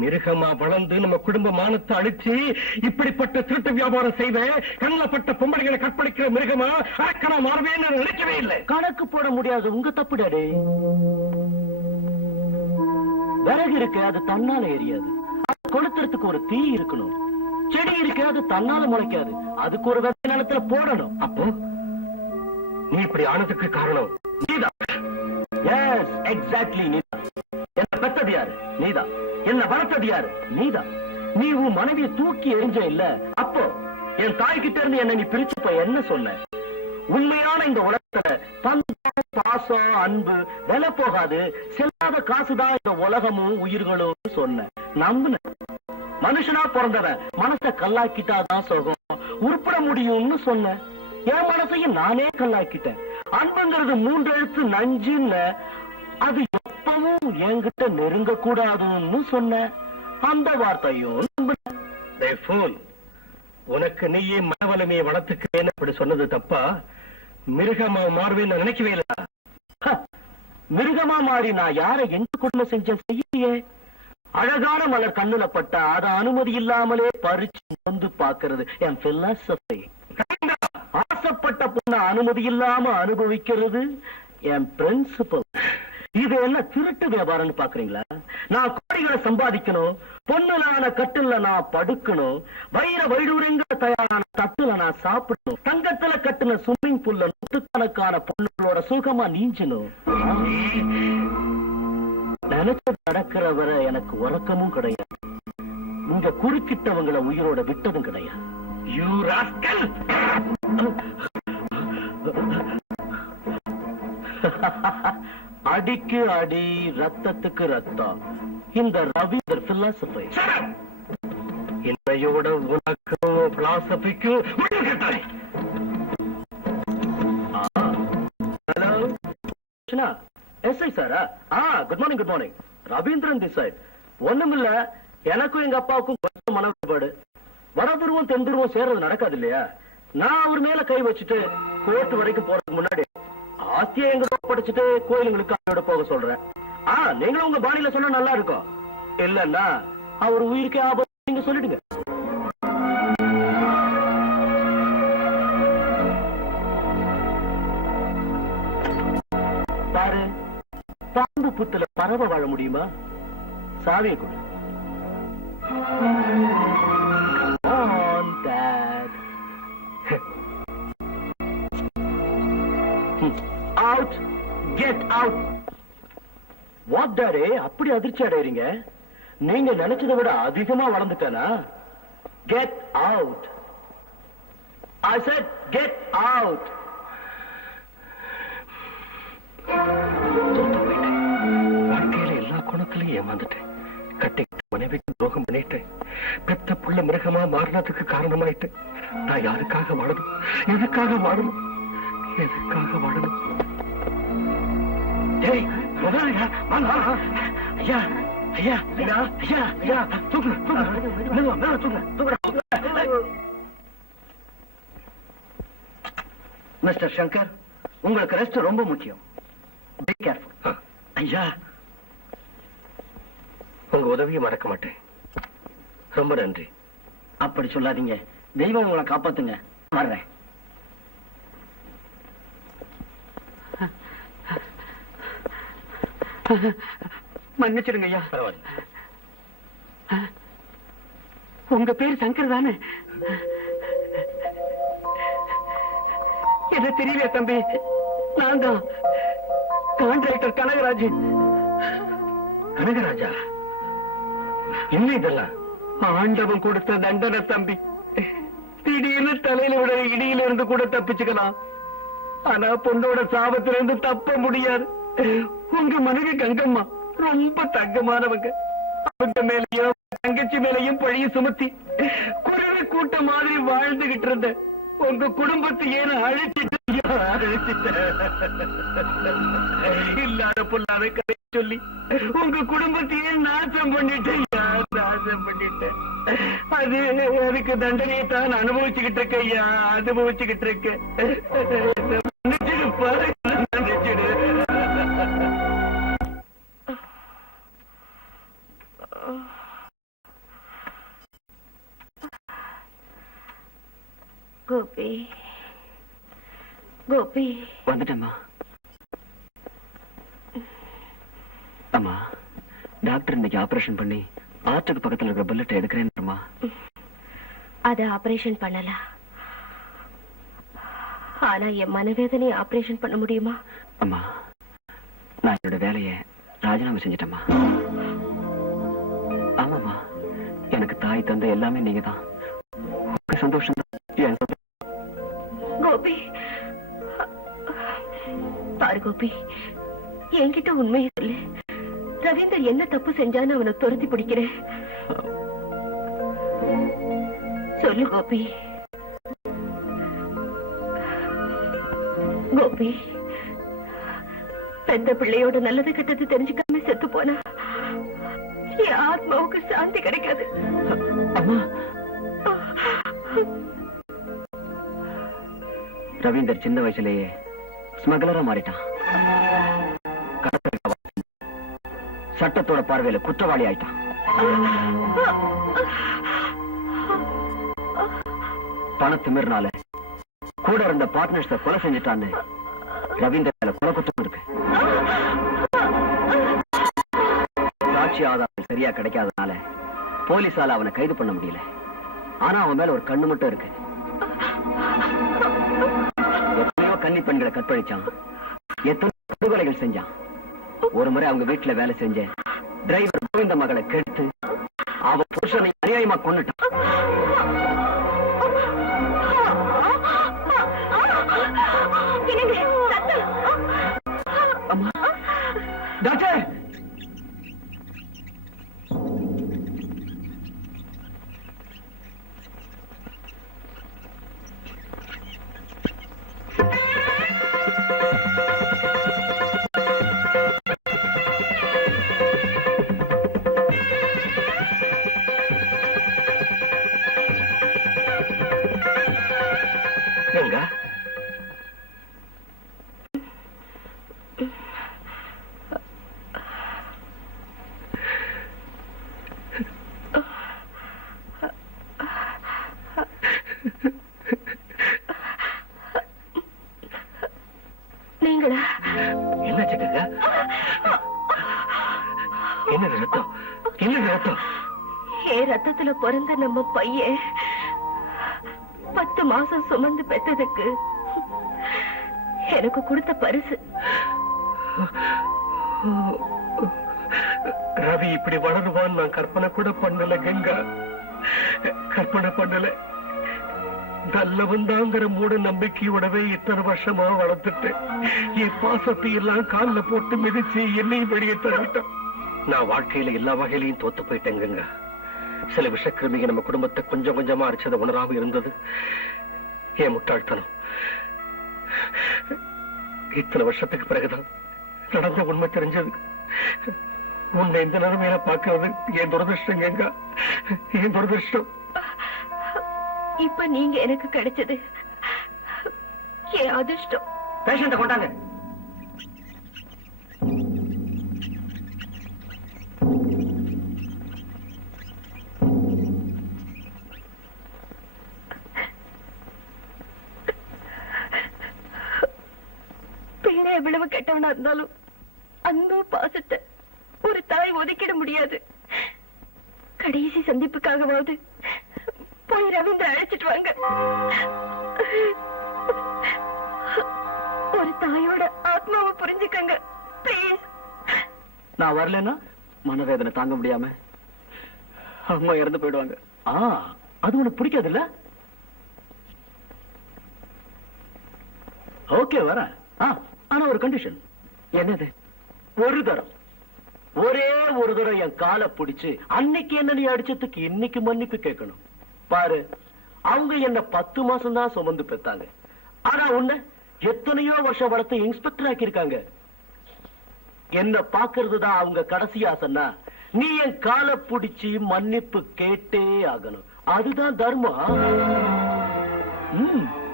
மிருகமா வளர்ந்து நம்ம குடும்ப மானத்தை அழிச்சு இப்படிப்பட்ட திருட்டு வியாபாரம் செய்வேன், கண்ணப்பட்ட பொம்பளைகளை கற்பழிக்கிற மிருகமா அரக்கனா மாறுவேன்னு நான் நினைக்கவே இல்லை. கணக்கு போட முடியாது, உங்க தப்பு டாடி. விறகு இருக்கு, அது தன்னால எரியாது. அது கொளுத்துறதுக்கு ஒரு தீ இருக்கணும். செடி இருக்கு, அது தன்னால முளைக்காது. அதுக்கு ஒரு வெப்ப நிலத்துல போடணும். அப்போ நீ இப்படி ஆனதுக்கு காரணம் நீதான். எஸ், எக்ஸாக்ட்லி நீதான். என்ன பெத்தது யாரு? நீதான். என்ன வளர்த்தது யாரு? நீதான். நீ உன் மனைவியை தூக்கி எரிஞ்ச இல்ல, அப்போ என் தாய்கிட்ட இருந்து என்ன நீ பிரிச்சு போய் என்ன சொன்ன? உண்மையான இந்த உலகத்துல பந்தம், பாசம், அன்பு விலை போகாது, செல்லாத காசுதான் இந்த உலகமும் உயிர்களும் சொன்ன. நம்புன. மனுஷனா பிறந்தவன் மனசை கல்லாக்கிட்டாதான் சுகம், உருப்பட முடியும்னு சொன்ன. என் மனசையும் நானே கல்லாக்கிட்டேன். அன்புங்கிறது 3 எழுத்து நஞ்சுன்னு, அது எப்பவும் என்கிட்ட நெருங்க கூடாதுன்னு சொன்ன. அந்த வார்த்தையும் நம்பின. உனக்கு நீயே மனவளமையை வளர்த்துக்கிறேன்னு அப்படி சொன்னது தப்பா? மிருகமா மாறுவேன்னு நினைக்கவே இல்ல. மிருகமா மாறி நான் யாரை எந்த கொடுமை செஞ்சேன்? செய்யலையே. அழகான மலர் கண்ணுல பட்ட அத அனுமதி இல்லாமலே பறிச்சு வந்து பாக்குறது என் பிலாசபி. ஆசைப்பட்ட பொண்ண அனுமதி இல்லாம அனுபவிக்கிறது என் பிரின்சிபல். இது என்ன திருட்டு வியாபாரம்னு பாக்குறீங்களா? நான் கோடிகளை சம்பாதிக்கணும், பொண்ணுலான கட்டுல நான் படுக்கணும், வைர வைடூரியங்கிற தயாரான தட்டுல நான் சாப்பிடணும், தங்கத்துல கட்டுன ஸ்விம்மிங் பூல்ல நூற்றுக்கணக்கான பொண்ணுகளோட சுகமா நீஞ்சணும். நினைச்சது நடக்கிற வரை எனக்கு உறக்கமும் கிடையாது. இங்க குறுக்கிட்டவங்களை உயிரோட விட்டதும் கிடையாது. You rascal! அடிக்கு அடி, ரத்தத்துக்கு ரத்தம். இந்த ரவீந்தர் பிலாசபி. இன்னையோட உனக்கும் பிலாசபிக்கு ஹலோ எஸ்ஐ சாரா? Good morning. Good morning. Ravindran this side. ஒண்ணுமில்ல, எனக்கும் எங்க அப்பாவுக்கும் கொஞ்சம் மன வேறுபாடு. வடதுருவம் தென்துருவம் சேர்றது நடக்காது இல்லையா? நான் அவர் மேல கை வச்சுட்டு கோர்ட் வரைக்கும் போறதுக்கு முன்னாடி ஆஸ்தியை எங்க படிச்சுட்டு கோயிலுங்களுக்கு அவரோட போக சொல்றேன். நீங்களும் உங்க பாணியில சொன்னா நல்லா இருக்கும். இல்லன்னா அவர் உயிருக்கே ஆபத்து நீங்க சொல்லிடுங்க. பாரு, பாம்பு புத்துல பறவை வாழ முடியுமா? சாவியை கொடு. Out, get out. What daddy? அப்படி அதிர்ச்சி அடையறீங்க? நீங்க நினைச்சதை விட அதிகமா வளர்ந்துட்டானா? Get out. I said get out. வாழ்க்கையில எல்லா குணத்திலையும் ஏமாந்துட்டேன். கட்டி மனைவிக்கு துரோகம் பண்ணிட்டேன். பெத்த புள்ள மிருகமா மாறினதுக்கு காரணமாயிட்டு. நான் யாருக்காக வாழணும்? எதுக்காக வாழணும்? எதுக்காக வாழணும்? ஐயா, ஐயா, ஐயா, ஐயா, ஐயா, தூக்கு, மிஸ்டர் சங்கர், உங்களுக்கு ரெஸ்ட் ரொம்ப முக்கியம். Be careful. ஐயா, உங்க உதவியை மறக்க மாட்டேன். ரொம்ப நன்றி. அப்படி சொல்லாதீங்க. தெய்வம் உங்களை காப்பாத்துங்க. வர்றேன். மன்னிச்சிடுங்க ஐயா. உங்க பேர் சங்கர் தானே? என்ன தெரியல தம்பி. நான் தான் கான்ட்ராக்டர் கனகராஜ். கனகராஜா? என்ன இதெல்லாம்? ஆண்டவன் கொடுத்த தண்டனை தம்பி. திடீர்னு தலையில விட இடியில இருந்து கூட தப்பிச்சுக்கலாம். ஆனா பொண்ணோட சாபத்தில இருந்து தப்ப முடியாது. உங்க மனைவி கங்கம்மா ரொம்ப தங்கமானவங்க. அவங்க மேலையும் தங்கச்சி மேலையும் பழிய சுமத்தி குருவி கூட்ட மாதிரி வாழ்ந்துகிட்டு இருந்த உங்க குடும்பத்தை ஏன் அழைச்சிட்டு இல்லாத பொல்லாத கதை சொல்லி உங்க குடும்பத்தையே நாசம் பண்ணிட்டேன். அதுக்கு தண்டனையை தான் அனுபவிச்சுக்கிட்டு இருக்க ஐயா. அனுபவிச்சுக்கிட்டு இருக்க. கோபி, கோபி வந்துட்டேம்மா. அம்மா, டாக்டர் இன்னைக்கு ஆபரேஷன் பண்ணி ஆர்ட்டுக்கு பக்கத்துல இருக்கிற புல்லட் எடுக்கிறேன்மா. அத ஆபரேஷன் பண்ணல. ஆனா என் மனவேதனையை ஆபரேஷன் பண்ண முடியுமா? அம்மா, நான் என்னோட வேலையை ராஜினாமா செஞ்சிட்டேம்மா. ஆமாம்மா, எனக்கு தாய் தந்தை எல்லாமே நீங்க தான். சந்தோஷம் தான். கோபி, பாரு கோபி, என்கிட்ட உண்மையை சொல்லு. ரவீந்தர் என்ன தப்பு செஞ்சான்னு அவனை துரத்தி பிடிக்கிறேன். சொல்லு கோபி. கோபி, பெத்த பிள்ளையோட நல்லது கெட்டது தெரிஞ்சுக்காம செத்து போனா என் ஆத்மாவுக்கு சாந்தி கிடைக்காது. அம்மா, ரவீந்தர் சின்ன வயசுலேயே ஸ்மக்லரா மாறிட்டான். சட்டத்தோட பார்வையில குற்றவாளி ஆயிட்டான். பணத்து மீறினால கூட இருந்த பார்ட்னர்ஸ கொலை செஞ்சுட்டான்னு ரவீந்தர் மேல கொலை குற்றம் இருக்கு. சாட்சி ஆதாரம் சரியா கிடைக்காதனால போலீஸால அவனை கைது பண்ண முடியல. ஆனா அவன் மேல ஒரு கண்ணு மட்டும் இருக்கு. எத்தனையோ கன்னி பெண்களை கற்பழிச்சான். எத்தனை படுகொலைகள் செஞ்சான். ஒரு முறை அவங்க வீட்டுல வேலை செஞ்ச டிரைவர் கோவிந்த மகளை கெடுத்து அவ புருஷனை அநியாயமா கொன்னுட்டான். டாக்டர், கங்கா, நீங்களா? என்னாச்சு கங்கா? என்ன ரத்தம்? என்ன ரத்தம்? ரத்தத்துல பிறந்த நம்ம பையன் 10 மாசம் சுமந்து பெற்றதுக்கு எனக்கு கொடுத்த பரிசு. ரவி இப்படி வளருவான்னு நான் கற்பனை கூட பண்ணல கங்கா, கற்பனை பண்ணல. நல்லவந்தாங்கிற மூட நம்பிக்கையோடவே இத்தனை வருஷமா வளர்த்துட்டு என் பாசத்தை எல்லாம் காலில் போட்டு மிதிச்சு என்னையும் வெளியே தள்ளிட்டான். நான் வாழ்க்கையில எல்லா வகையிலையும் தோத்து போயிட்டேன் கங்கா. சில விஷக்கிருமிங்க நம்ம குடும்பத்தை கொஞ்சம் கொஞ்சமா அரிச்சத உணராம இருந்தது என் முட்டாள்தனம். இத்தனை வருஷத்துக்கு பிறகுதான் நடந்த உண்மை தெரிஞ்சது. உன்னை இந்த நிலைமையில பார்க்கறது என் துரதிருஷ்டம் கங்கா, என் துரதிருஷ்டம். இப்ப நீங்க எனக்கு கிடைச்சது என் அதிர்ஷ்டம். பேஷண்ட கொண்டாங்க. பிள்ளை எவ்வளவு கெட்டவனா இருந்தாலும் அன்பு பாசத்தை ஒரு தாய் ஒதுக்கிட முடியாது. கடைசி சந்திப்புக்காகவாவது போய் ரவீந்திர அழைச்சிட்டு வாங்க. ஒரு தாயோட ஆத்மாவை புரிஞ்சுக்கங்க பிளீஸ். நான் வரலன்னா மனவேதனை தாங்க முடியாம அம்மா இறந்து போயிடுவாங்க. அது உனக்கு பிடிக்காதுல்ல? ஓகே வரேன். ஆனா ஒரு கண்டிஷன். என்னது? ஒரு தரம், ஒரே ஒரு தரம் என் காலை பிடிச்சு அன்னைக்கு என்ன நீ அடிச்சதுக்கு இன்னைக்கு மன்னிப்பு கேட்கணும். பாரு, அவங்க என்ன 10 மாசம் தான் சுமந்து பெத்தாங்க. ஆனா உன்னை எத்தனையோ வருஷம் வளர்த்து இன்ஸ்பெக்டர் ஆக்கியிருக்காங்க. என்ன பாக்குறது தான் அவங்க கடைசி ஆசைன்னா நீ என் காலை பிடிச்சு மன்னிப்பு கேட்டே ஆகணும். அதுதான் தர்மம்.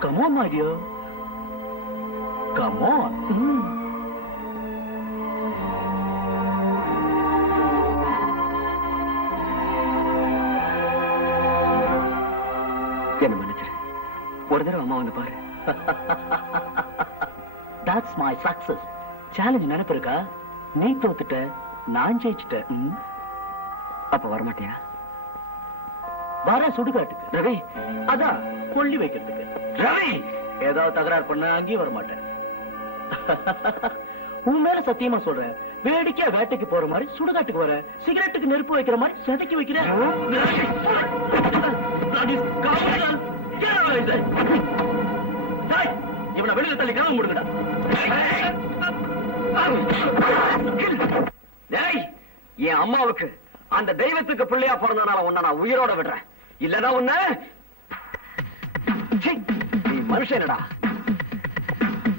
come on my dear, come on. என்ன மன்னிச்சிரு. ஒரு தடவை அம்மா வந்து பாரு. That's my success. சேலஞ்ச் நினைப்பிருக்கா? நீ தோத்துட்ட, நான் ஜெயிச்சுட்டேன். அப்ப வரமாட்டியா? வர சுடுகாட்டுக்கு. ரவி, அதான் கொல்லி வைக்கிறதுக்கு. ரவி, ஏதாவது தகராறு பண்ண அங்கேயும் வரமாட்டேன். உன் மேல சத்தியமா சொல்றேன். வேடிக்கையா வேட்டைக்கு போற மாதிரி சுடுகாட்டுக்கு வர, சிகரெட்டுக்கு நெருப்பு வைக்கிற மாதிரி செதைக்கி வைக்கிறேன். இவனை வெளியில தள்ளி காவல் முடுங்கடா. என் அம்மாவுக்கு அந்த தெய்வத்துக்கு பிள்ளையா பிறந்தனால உன்னை நான் உயிரோட விடுறேன். இல்லன்னா உன்ன நீ மனுஷனடா,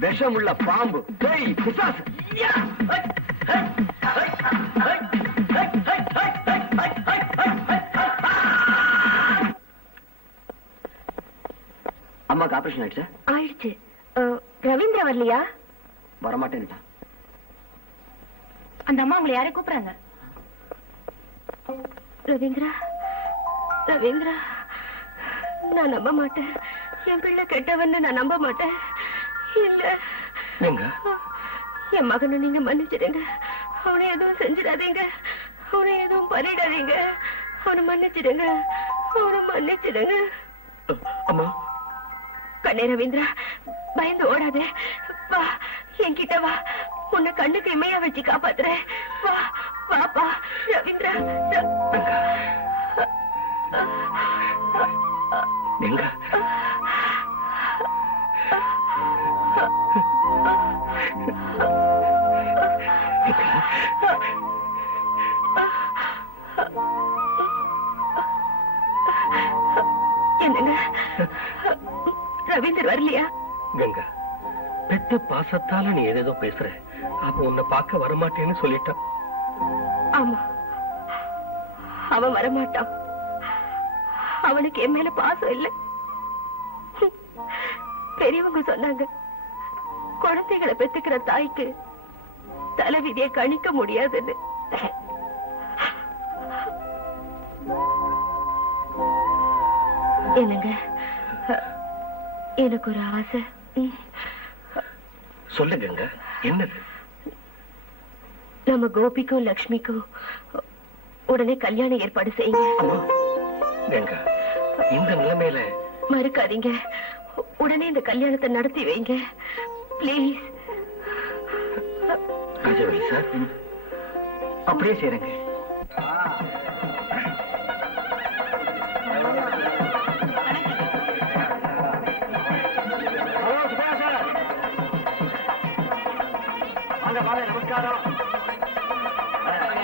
விஷமுள்ள பாம்பு. பிசாசு. அம்மாக்கு ஆபரேஷன் ஆயிடுச்சு? ஆயிடுச்சு. ரவீந்திர வரலையா? வரமாட்டேன்னுட்டான். அந்த அம்மா உங்களை யாரை கூப்பிடுறாங்க? ரவீந்திரா, ரவீந்திரா, நான் நம்ப மாட்டேன். என் பிள்ளை கெட்டவன்னு நான் நம்ப மாட்டேன். இல்ல, என் மகனை நீங்க மன்னிச்சிடுங்க. அவனை எதுவும் செஞ்சிடாதீங்க, அவனை எதுவும் பண்ணிடாதீங்க. அவனை மன்னிச்சிடுங்க, அவனை மன்னிச்சிடுங்க. அம்மா, கண்ணே ரவீந்திரா, பயந்து ஓடாதே. வா, என்கிட்ட வா. உன்னை கண்ணுக்கு இமையா வச்சு காப்பாத்துறேன். வா, வாப்பா ரவீந்திரா. என்னங்க, ரவீந்தர் வரலையா? கங்கா, பெத்த பாசத்தால நீ ஏதேதோ பேசுற. அப்ப உன்னை பார்க்க வரமாட்டேன்னு சொல்லிட்டான். ஆமா, அவன் வரமாட்டான். அவனுக்கு என் மேல பாசம் இல்லை. பெரியவங்க சொன்னாங்க, குழந்தைகளை பெத்துக்கிற தாய்க்கு தலைவிதியை கணிக்க முடியாதுன்னு. என்னங்க, எனக்கு ஒரு ஆசை. சொல்லுங்க, என்னது? நம்ம கோபிக்கும் லக்ஷ்மிக்கும் உடனே கல்யாணம் ஏற்பாடு செய்யுங்க. கங்கா, இந்த நிலைமையில மறுக்காதீங்க. உடனே இந்த கல்யாணத்தை நடத்தி வைங்க பிளீஸ். ராஜவல்லி சார், அப்படியே செய்றேங்க. வாங்க வாங்க, நமஸ்காரம்.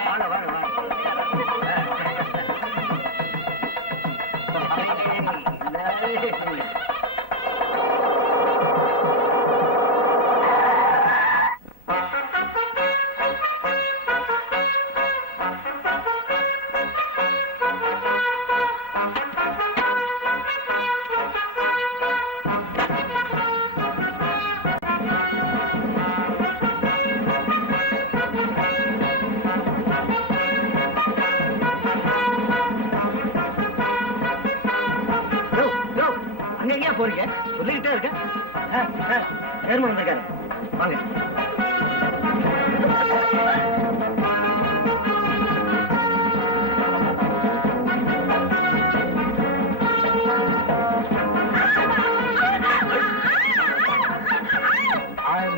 வாங்க வாங்க வாங்க. அங்க போறீங்க? சொல்லிக்கிட்டே இருக்க. சேர்மன் வந்திருக்காரு, வாங்க.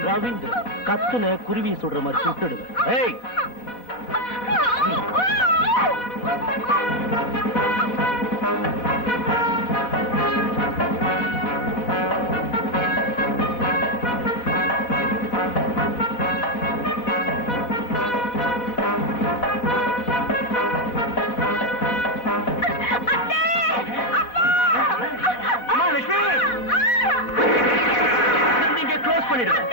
ரவீந்திர கத்துல குருவி சுடுற மாதிரி சுட்டுடுவேன். ஏய், க்ளோஸ் பண்ணிடுவேன்.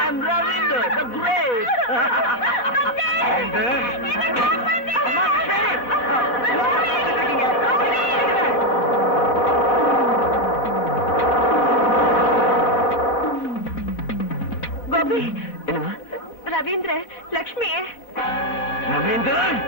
I'm Ravindra, the great. Gopi, என்னமா? ரவீந்திர, லக்ஷ்மி. ரவீந்திரன்,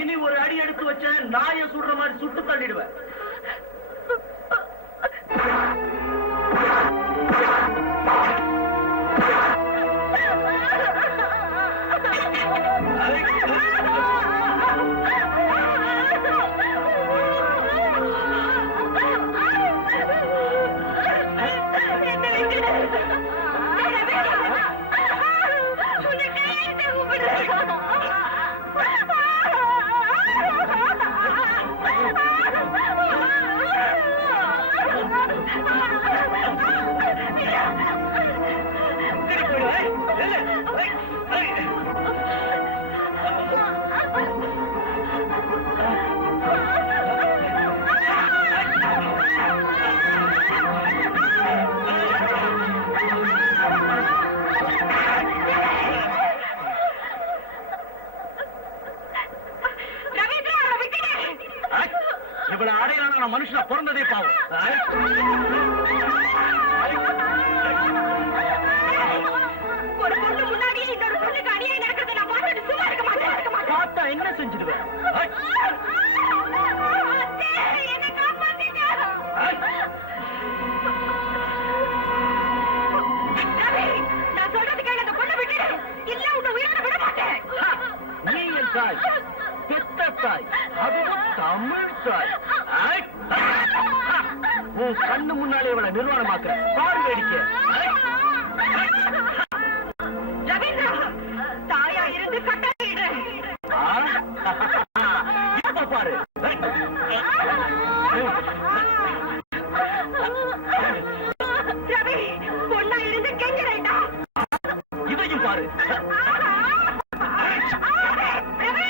இனி ஒரு அடி எடுத்து வச்ச நாயை சுடுற மாதிரி சுட்டு தள்ளிடுவேன். இவ்வளவு அடையாள மனுஷனா பிறந்ததே பாவம். ஒரு பொண்ணு முன்னாடி இன்னொரு பொண்ணுக்கு அநியாயம் நடக்கிறத நான் பார்த்துட்டு சும்மா இருக்க மாட்டேன். பார்த்தா என்ன செஞ்சிடுவேன்? என்னை காப்பாத்தீங்க. ரவி, நான் சொல்றது கேளு, அந்த பொண்ணை விட்டு இல்ல உன்னை உயிரோட விட மாட்டேன். நீ என் தாய், பெத்த தாய், அதுவும் தமிழ் தாய். உன் கண்ணு முன்னாலே இவளை நிர்வாணமாக்குற பாரு வேடிக்கை. ரவீந்திரா, தாயா இருந்து கட்டளையிடு. இப்ப பாரு. ரவி, பொண்ணா இருந்து கெஞ்சுறேன்டா. இதையும் பாரு. ரவி,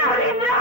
ரவீந்திரா.